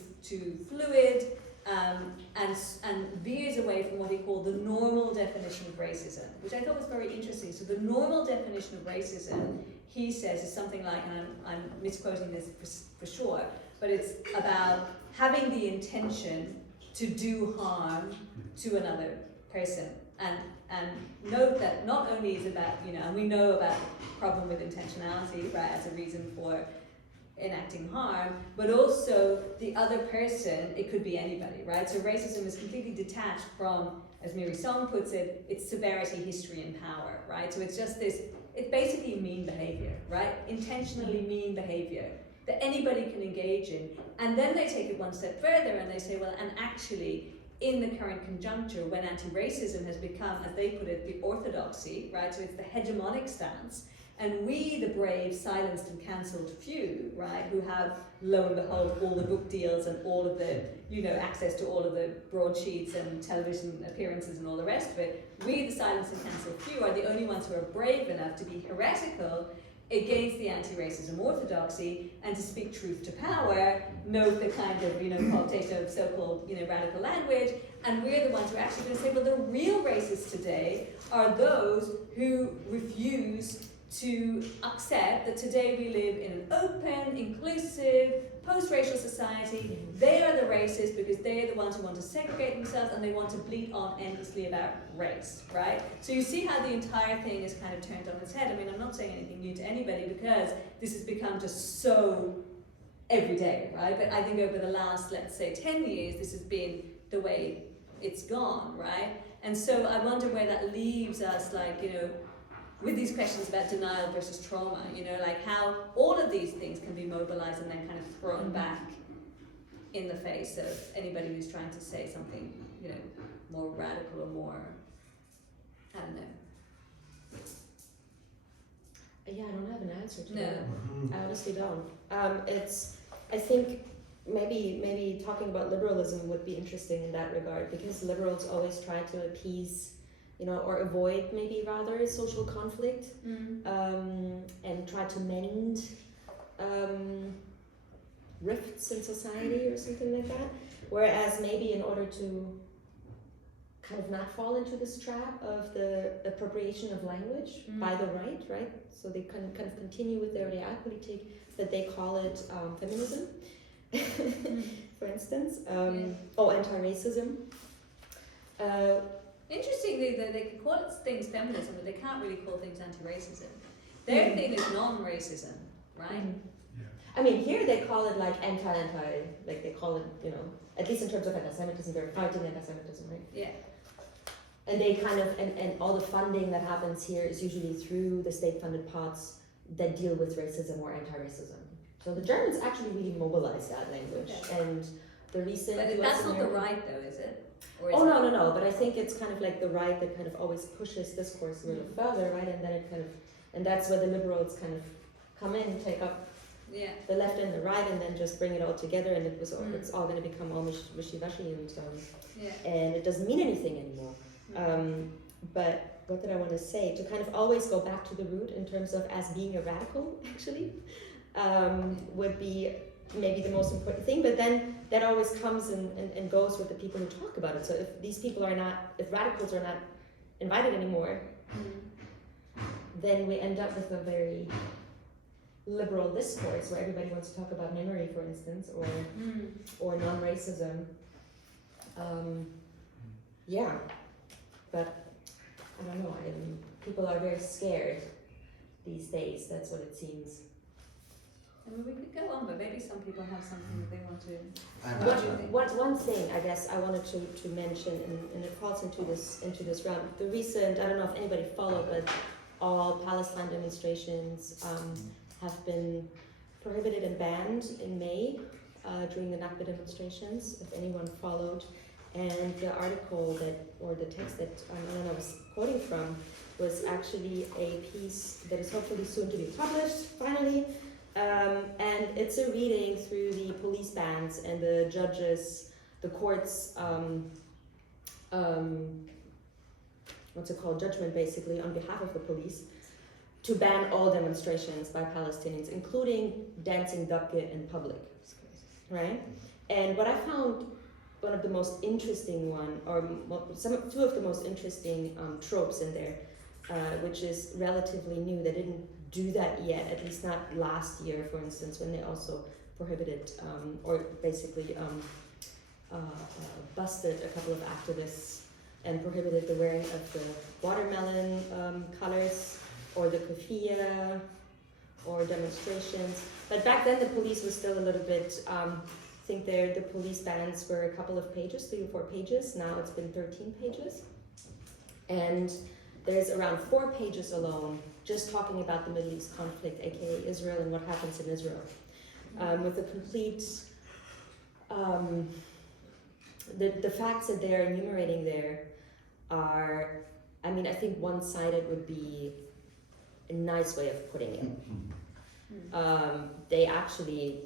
fluid, and veers away from what he called the normal definition of racism, which I thought was very interesting. So the normal definition of racism, he says, is something like, and I'm misquoting this for sure, but it's about having the intention to do harm to another person. And note that not only is it about, you know, and we know about the problem with intentionality, right, as a reason for enacting harm, but also the other person, it could be anybody, right? So racism is completely detached from, as Miri Song puts it, it's severity, history, and power, right? So it's just this, it's basically mean behavior, right? Intentionally mean behavior that anybody can engage in. And then they take it one step further and they say, well, and actually, in the current conjuncture, when anti-racism has become, as they put it, the orthodoxy, right? So it's the hegemonic stance, and we, the brave, silenced and cancelled few, right, who have, lo and behold, all the book deals and all of the, you know, access to all of the broadsheets and television appearances and all the rest of it, we, the silenced and cancelled few, are the only ones who are brave enough to be heretical against the anti-racism orthodoxy and to speak truth to power, note the kind of, you know, cooptation of so-called, you know, radical language, and we're the ones who are actually going to say, well, the real racists today are those who refuse to accept that today we live in an open, inclusive, post-racial society. They are the racists because they are the ones who want to segregate themselves and they want to bleat on endlessly about race, right? So you see how the entire thing is kind of turned on its head. I mean, I'm not saying anything new to anybody because this has become just so everyday, right? But I think over the last, let's say, 10 years, this has been the way it's gone, right? And so I wonder where that leaves us, like, you know, with these questions about denial versus trauma, you know, like how all of these things can be mobilized and then kind of thrown back in the face of anybody who's trying to say something, you know, more radical or more, I don't know. Yeah, I don't have an answer to No. that. I honestly don't. I think maybe talking about liberalism would be interesting in that regard, because liberals always try to appease or avoid maybe rather social conflict, and try to mend rifts in society or something like that. Whereas maybe in order to kind of not fall into this trap of the appropriation of language by the right? So they can kind of continue with their realpolitik, but they call it feminism, for instance, anti-racism. Interestingly, they can call it things feminism, but they can't really call things anti-racism. Their thing is non-racism, right? I mean, here they call it like anti, like they call it, at least in terms of anti-Semitism, they're fighting anti-Semitism, right? Yeah. And they kind of, and all the funding that happens here is usually through the state-funded pots that deal with racism or anti-racism. So the Germans actually really mobilize that language. Okay. And the recent But US that's not the American- right though, is it? Or is Oh, it? no, but I think it's kind of like the right that kind of always pushes discourse a little further, right? And then it kind of, and that's where the liberals kind of come in, take up Yeah. the left and the right, and then just bring it all together, and it's all going to become all wishy-washy, and it doesn't mean anything anymore. But what did I want to say? To kind of always go back to the root in terms of as being a radical, actually, would be maybe the most important thing. But then that always comes and goes with the people who talk about it. So if these people are not, if radicals are not invited anymore, then we end up with a very liberal discourse where everybody wants to talk about memory, for instance, or non-racism. But I don't know. People are very scared these days. That's what it seems. I mean, we could go on, but maybe some people have something that they want to. One thing I guess I wanted to mention, and it falls into this realm. The recent, I don't know if anybody followed, but all Palestine demonstrations have been prohibited and banned in May during the Nakba demonstrations. If anyone followed, and the article or the text that Alana was quoting from was actually a piece that is hopefully soon to be published finally. And it's a reading through the police bans and the judges, the court's, judgment basically on behalf of the police to ban all demonstrations by Palestinians, including dancing dabke in public, right? And what I found one of the most interesting two of the most interesting tropes in there, which is relatively new. They didn't do that yet, at least not last year, for instance, when they also prohibited or basically busted a couple of activists and prohibited the wearing of the watermelon colors or the keffiyeh or demonstrations. But back then the police was still a little bit, I think the police bans were a couple of pages, 3 or 4 pages. Now it's been 13 pages. And there's around 4 pages alone just talking about the Middle East conflict, aka Israel and what happens in Israel. With a complete, the facts that they're enumerating there are, I mean, I think one-sided would be a nice way of putting it. They actually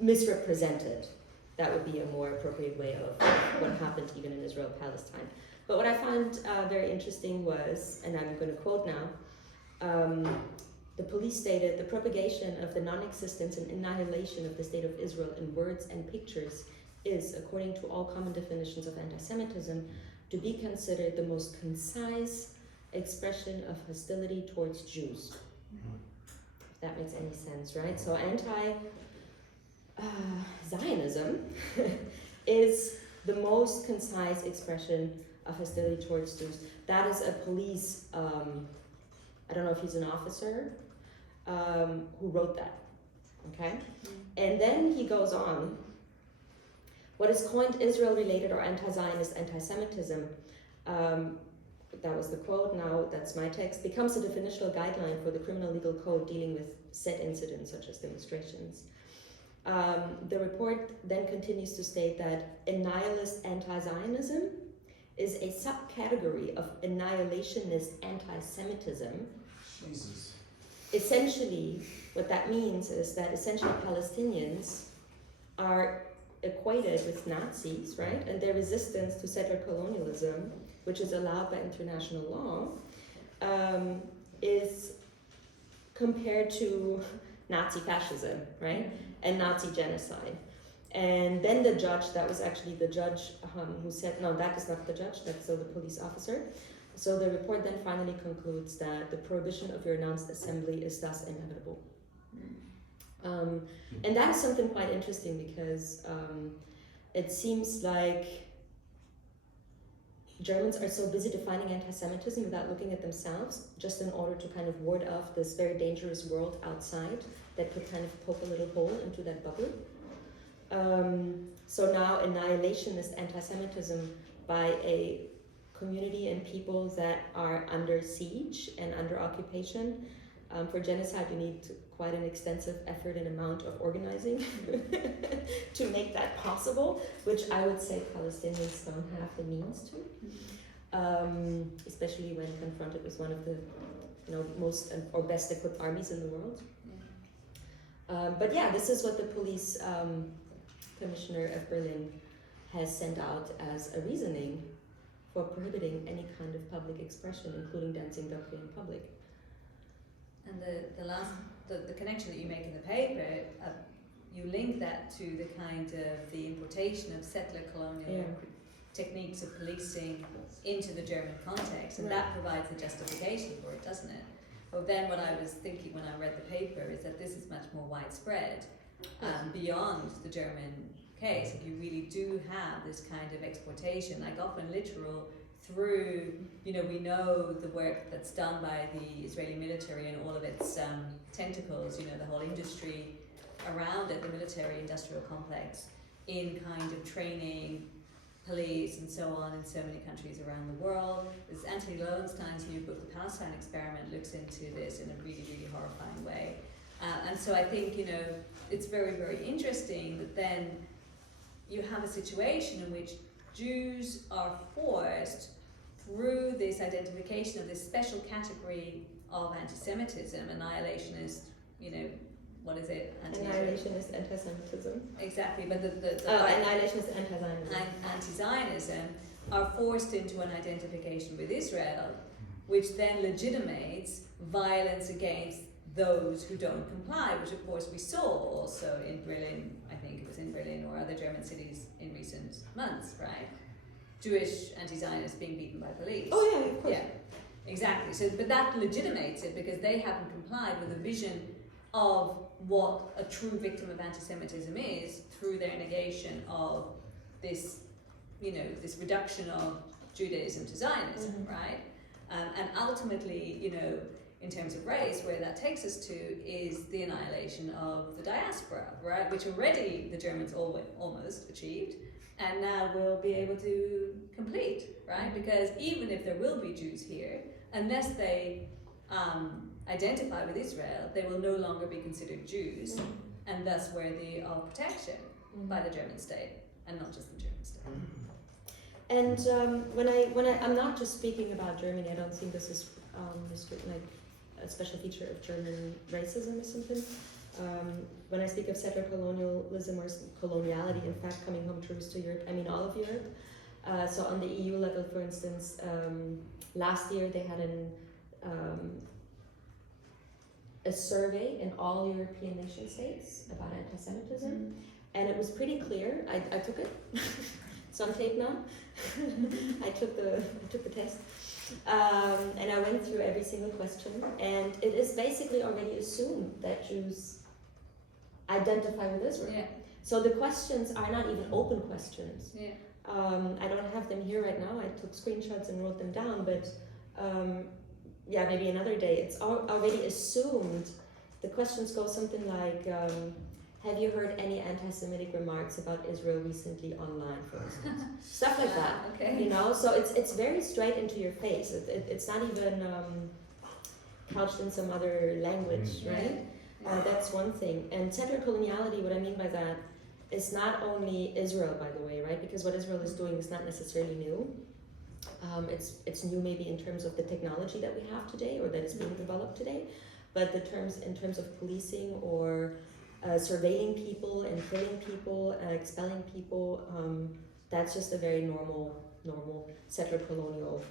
misrepresented. That would be a more appropriate way of what happened even in Israel, Palestine. But what I found very interesting was, and I'm going to quote now, the police stated, the propagation of the non-existence and annihilation of the state of Israel in words and pictures is, according to all common definitions of anti-Semitism, to be considered the most concise expression of hostility towards Jews. If that makes any sense, right? So Zionism is the most concise expression of hostility towards Jews. That is a police, I don't know if he's an officer, who wrote that, okay? And then he goes on, what is coined Israel-related or anti-Zionist anti-Semitism, that was the quote, now that's my text, becomes a definitional guideline for the criminal legal code dealing with said incidents such as demonstrations. The report then continues to state that nihilist anti-Zionism is a subcategory of annihilationist anti-Semitism. Jesus. Essentially, what that means is that essentially Palestinians are equated with Nazis, right? And their resistance to settler colonialism which is allowed by international law, is compared to Nazi fascism, right? And Nazi genocide. And then the judge, that was actually the judge who said, no, that is not the judge, that's still the police officer. So the report then finally concludes that the prohibition of your announced assembly is thus inevitable. And that is something quite interesting because it seems like Germans are so busy defining anti-Semitism without looking at themselves, just in order to kind of ward off this very dangerous world outside that could kind of poke a little hole into that bubble. So now annihilationist anti-Semitism by a community and people that are under siege and under occupation. For genocide, you need quite an extensive effort and amount of organizing to make that possible, which I would say Palestinians don't have the means to, especially when confronted with one of the most or best equipped armies in the world. But yeah, this is what the police commissioner of Berlin has sent out as a reasoning for prohibiting any kind of public expression, including dancing Dokri in public. And the connection that you make in the paper, you link that to the kind of the importation of settler colonial techniques of policing into the German context, and that provides a justification for it, doesn't it? But then what I was thinking when I read the paper is that this is much more widespread beyond the German case. You really do have this kind of exploitation, like often literal, through, we know the work that's done by the Israeli military and all of its tentacles, the whole industry around it, the military industrial complex, in kind of training police and so on in so many countries around the world. There's Anthony Lowenstein's new book, The Palestine Experiment, looks into this in a really, really horrifying way. And so I think, it's very, very interesting that then you have a situation in which Jews are forced through this identification of this special category of anti-Semitism, annihilationist, what is it? Annihilationist anti-Semitism. Exactly, but annihilationist anti-Zionism. Anti-Zionism are forced into an identification with Israel, which then legitimates violence against those who don't comply, which of course we saw also in Berlin, I think it was in Berlin or other German cities in recent months, right? Jewish anti-Zionists being beaten by police. Oh yeah, of course. Yeah, exactly. So, but that legitimates it because they haven't complied with the vision of what a true victim of anti-Semitism is through their negation of this, this reduction of Judaism to Zionism, right? And ultimately, in terms of race, where that takes us to is the annihilation of the diaspora, right? Which already the Germans almost achieved, and now will be able to complete, right? Because even if there will be Jews here, unless they identify with Israel, they will no longer be considered Jews, and thus worthy of protection by the German state, and not just the German state. And when I'm not just speaking about Germany, I don't think this is like a special feature of German racism or something. When I speak of settler colonialism or coloniality, in fact, coming home to roost to Europe, I mean all of Europe. So on the EU level, for instance, last year they had a survey in all European nation states about anti-Semitism, and it was pretty clear. I took it. It's on tape now. I took the test. And I went through every single question, and it is basically already assumed that Jews identify with Israel. Yeah. So the questions are not even open questions. Yeah. I don't have them here right now. I took screenshots and wrote them down, but maybe another day. It's already assumed. The questions go something like, have you heard any anti-Semitic remarks about Israel recently online, for instance? Stuff like that. Okay. So it's very straight into your face. It's not even couched in some other language, right? That's one thing. And settler coloniality, what I mean by that is not only Israel, by the way, right? Because what Israel is doing is not necessarily new. It's new maybe in terms of the technology that we have today or that is being developed today, but in terms of policing or surveilling people and killing people, expelling people, that's just a very normal normal settler colonial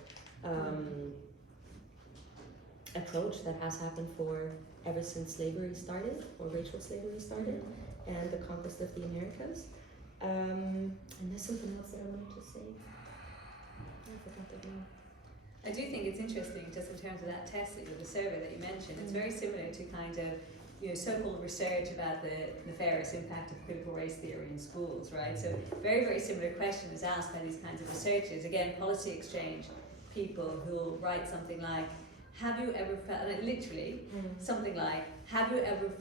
approach that has happened for ever since slavery started, or racial slavery started, and the conquest of the Americas. And there's something else that I wanted to say. I forgot the name. I do think it's interesting, just in terms of that test that the survey that you mentioned. It's very similar to kind of, so-called research about the nefarious impact of critical race theory in schools, right? So very, very similar question is asked by these kinds of researchers. Again, policy exchange people who will write something like, have you ever felt, and literally something like, have you ever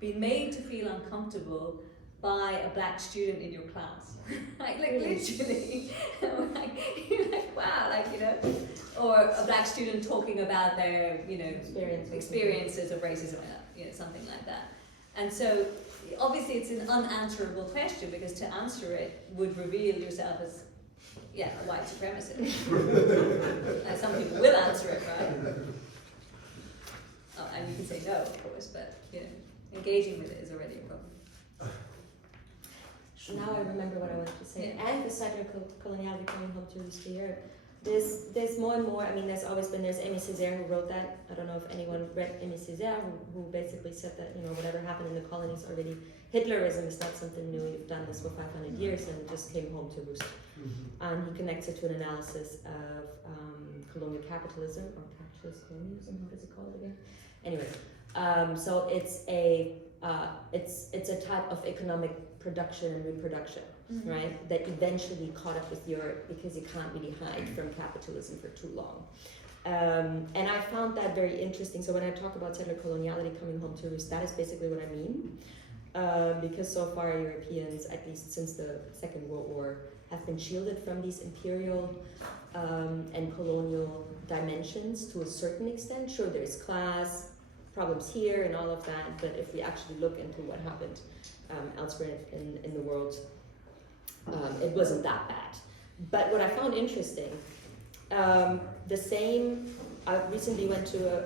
been made to feel uncomfortable by a black student in your class? like literally, you're like, wow, or a black student talking about their, experiences of racism, something like that. And so, obviously, it's an unanswerable question, because to answer it would reveal yourself as, a white supremacist. Some people will answer it, right? Oh, and you can say no, of course, but engaging with it is already a problem. Now I remember what I wanted to say. Yeah. And the settler coloniality coming home to roost Europe. There's more and more. I mean, there's Aimé Césaire who wrote that. I don't know if anyone read Aimé Césaire, who basically said that whatever happened in the colonies already, Hitlerism is not something new. You've done this for 500 years and it just came home to roost. And he connects it to an analysis of colonial capitalism, or capitalist colonialism. What is it called again? Anyway, so it's a type of economic production and reproduction, right? That eventually caught up with Europe, because you can't really hide from capitalism for too long. And I found that very interesting. So when I talk about settler coloniality coming home to roost, that is basically what I mean. Because so far Europeans, at least since the Second World War, have been shielded from these imperial and colonial dimensions to a certain extent. Sure, there's class problems here and all of that, but if we actually look into what happened elsewhere in the world, it wasn't that bad. But what I found interesting, I recently went to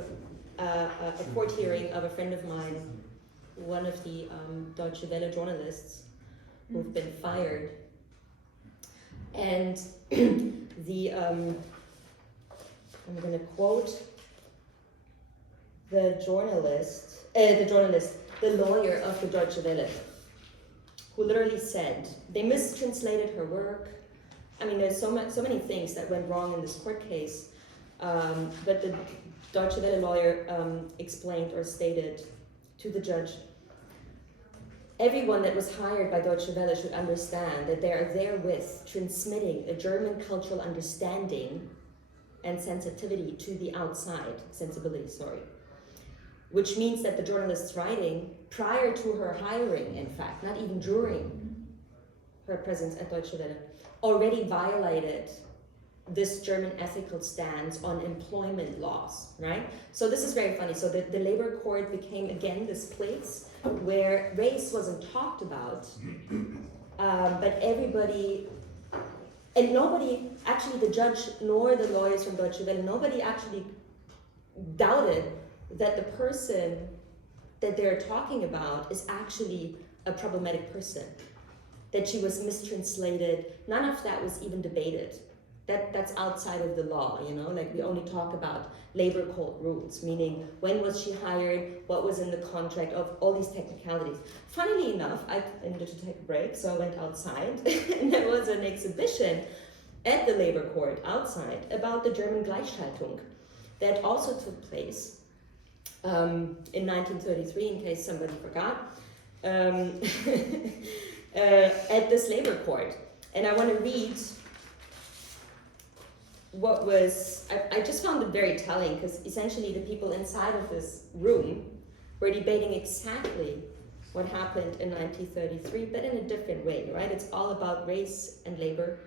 a court hearing of a friend of mine, one of the Deutsche Welle journalists who've been fired. And I'm going to quote the lawyer of the Deutsche Welle, who literally said they mistranslated her work. I mean, there's so many things that went wrong in this court case, but the Deutsche Welle lawyer explained or stated to the judge, everyone that was hired by Deutsche Welle should understand that they are therewith transmitting a German cultural understanding and sensibility to the outside, which means that the journalist's writing prior to her hiring, in fact, not even during her presence at Deutsche Welle, already violated this German ethical stance on employment laws, right? So this is very funny. So the labor court became, again, this place where race wasn't talked about, but everybody, and nobody, actually the judge nor the lawyers from Deutsche Welle, nobody actually doubted that the person that they're talking about is actually a problematic person, that she was mistranslated. None of that was even debated. That's outside of the law, like we only talk about labor code rules, meaning when was she hired, what was in the contract, of all these technicalities. Funnily enough, I needed to take a break, so I went outside and there was an exhibition at the labor court outside about the German Gleichschaltung that also took place in 1933, in case somebody forgot, at this labor court. And I want to read what was, I just found it very telling, because essentially the people inside of this room were debating exactly what happened in 1933, but in a different way, right? It's all about race and labor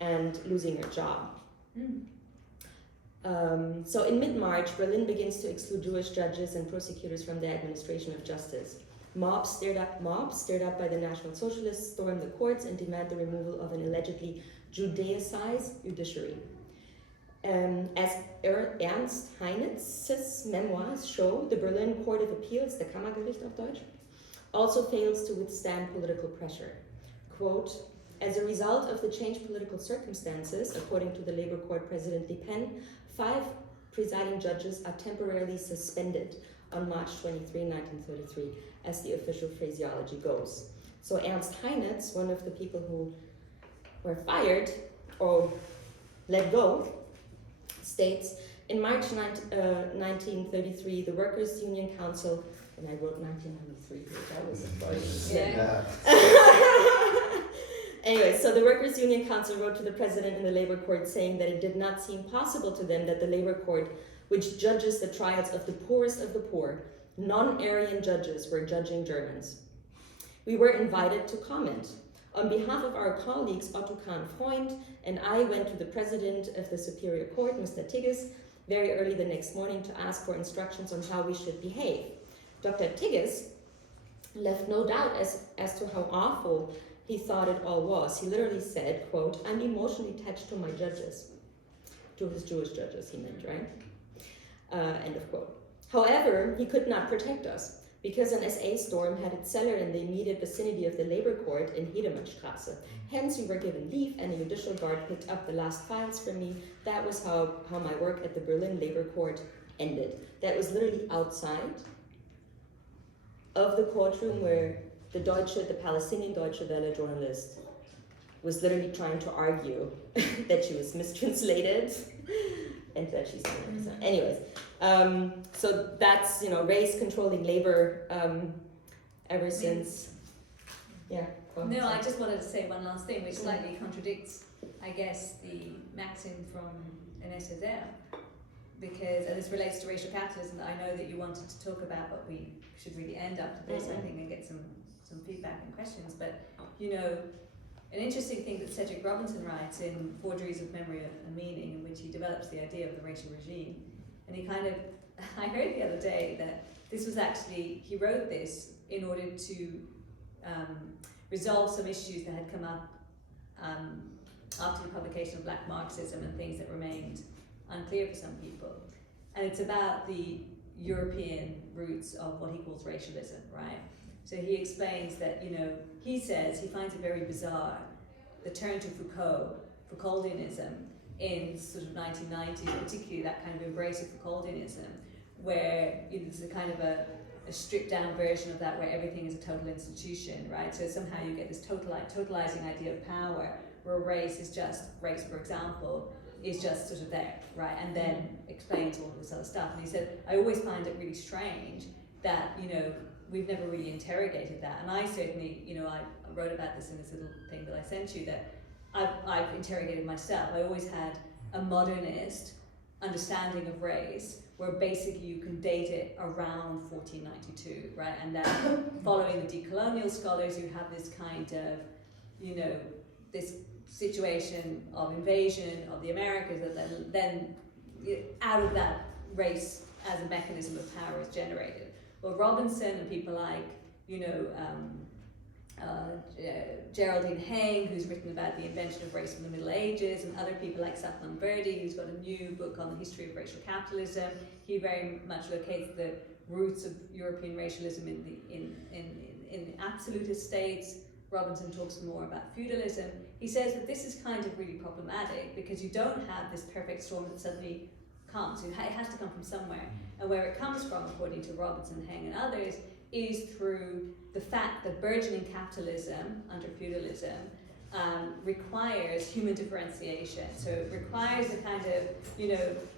and losing your job. So in mid-March, Berlin begins to exclude Jewish judges and prosecutors from the administration of justice. Mobs stirred up by the National Socialists storm the courts and demand the removal of an allegedly Judaicized judiciary. As Ernst Heinitz's memoirs show, the Berlin Court of Appeals, the Kammergericht auf Deutsch, also fails to withstand political pressure. Quote, As a result of the changed political circumstances, according to the Labour Court President Le Pen, 5 presiding judges are temporarily suspended on March 23, 1933, as the official phraseology goes. So Ernst Heinitz, one of the people who were fired or let go, states, in March 1933, the Workers' Union Council, and I wrote 1993 because that was... Yeah. Anyway, so the Workers' Union Council wrote to the president in the Labour Court saying that it did not seem possible to them that the Labour Court, which judges the trials of the poorest of the poor, non-Aryan judges were judging Germans. We were invited to comment. On behalf of our colleagues Otto Kahn-Freund and I went to the president of the Superior Court, Mr. Tigges, very early the next morning to ask for instructions on how we should behave. Dr. Tigges left no doubt as to how awful he thought it all was. He literally said, quote, "I'm emotionally attached to my judges." To his Jewish judges, he meant, right? End of quote. However, he could not protect us because an SA storm had its cellar in the immediate vicinity of the Labour Court in Hedemannstrasse. Hence, we were given leave and a judicial guard picked up the last files for me. That was how my work at the Berlin Labour Court ended. That was literally outside of the courtroom where the Palestinian Deutsche Welle journalist was literally trying to argue that she was mistranslated and that she's so anyways, so that's, race controlling labor ever since. Yeah. No, I just wanted to say one last thing, which slightly contradicts, I guess, the maxim from Anna-Esther, because, and this relates to racial capitalism that I know that you wanted to talk about, but we should really end up to this, I think, and get some feedback and questions. But, an interesting thing that Cedric Robinson writes in Forgeries of Memory and Meaning, in which he develops the idea of the racial regime. And he I heard the other day that this was actually, he wrote this in order to resolve some issues that had come up after the publication of Black Marxism and things that remained unclear for some people. And it's about the European roots of what he calls racialism, right? So he explains that, he says he finds it very bizarre, the turn to Foucauldianism in sort of 1990s, particularly that kind of embrace of Foucauldianism, where there's a kind of a stripped down version of that where everything is a total institution, right? So somehow you get this totalizing idea of power, where race, for example, is just sort of there, right? And then explains all this other stuff. And he said, I always find it really strange that, we've never really interrogated that. And I certainly, I wrote about this in this little thing that I sent you, that I've interrogated myself. I always had a modernist understanding of race, where basically you can date it around 1492, right? And then following the decolonial scholars who have this kind of, this situation of invasion of the Americas, that then out of that race as a mechanism of power is generated. Well, Robinson and people like, Geraldine Haig, who's written about the invention of race from the Middle Ages, and other people like Satnam Birdi, who's got a new book on the history of racial capitalism. He very much locates the roots of European racialism in the absolutist states. Robinson talks more about feudalism. He says that this is kind of really problematic because you don't have this perfect storm that suddenly comes. It has to come from somewhere. And where it comes from, according to Robinson, Haig and others, is through the fact that burgeoning capitalism under feudalism requires human differentiation. So it requires a kind of,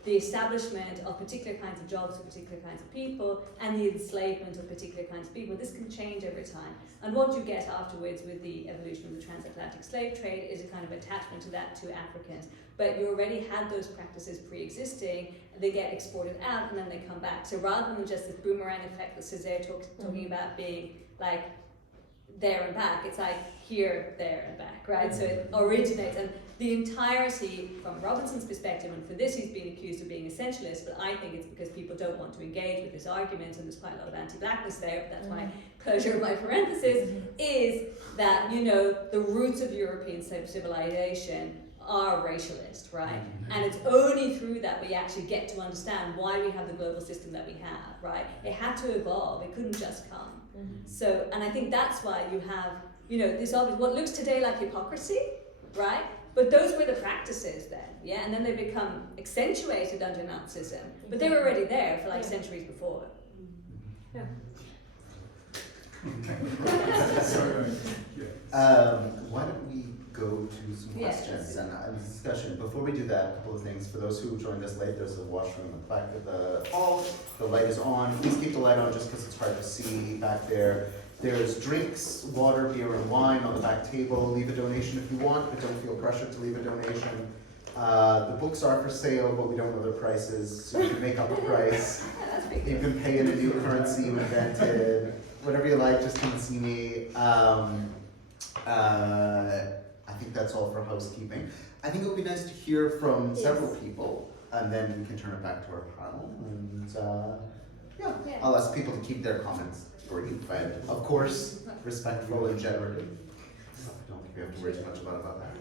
the establishment of particular kinds of jobs for particular kinds of people and the enslavement of particular kinds of people. This can change over time. And what you get afterwards with the evolution of the transatlantic slave trade is a kind of attachment to that to Africans. But you already had those practices pre-existing, they get exported out and then they come back. So rather than just this boomerang effect that Césaire talking about being like there and back, it's like here, there and back, right? So it originates, and the entirety from Robinson's perspective, and for this he's been accused of being essentialist, but I think it's because people don't want to engage with this argument, and there's quite a lot of anti-blackness there, that's my closure of my parenthesis, is that, the roots of European civilization are racialist, right? And it's only through that we actually get to understand why we have the global system that we have, right? It had to evolve, it couldn't just come. So, and I think that's why you have you know, this obvious, what looks today like hypocrisy, right? But those were the practices then, yeah? And then they become accentuated under Nazism, but they were already there for like centuries before. Yeah. Why don't we go to some questions and discussion? Before we do that, a couple of things. For those who joined us late, there's a washroom at the back of the hall. The light is on. Please keep the light on just because it's hard to see back there. There's drinks, water, beer, and wine on the back table. Leave a donation if you want, but don't feel pressured to leave a donation. The books are for sale, but we don't know their prices, so you can make up a price. You can pay in a new currency you invented. Whatever you like, just come and see me. I think that's all for housekeeping. I think it would be nice to hear from several people, and then we can turn it back to our panel. And I'll ask people to keep their comments brief and, of course, respectful and generative. I don't think we have to worry too much about that.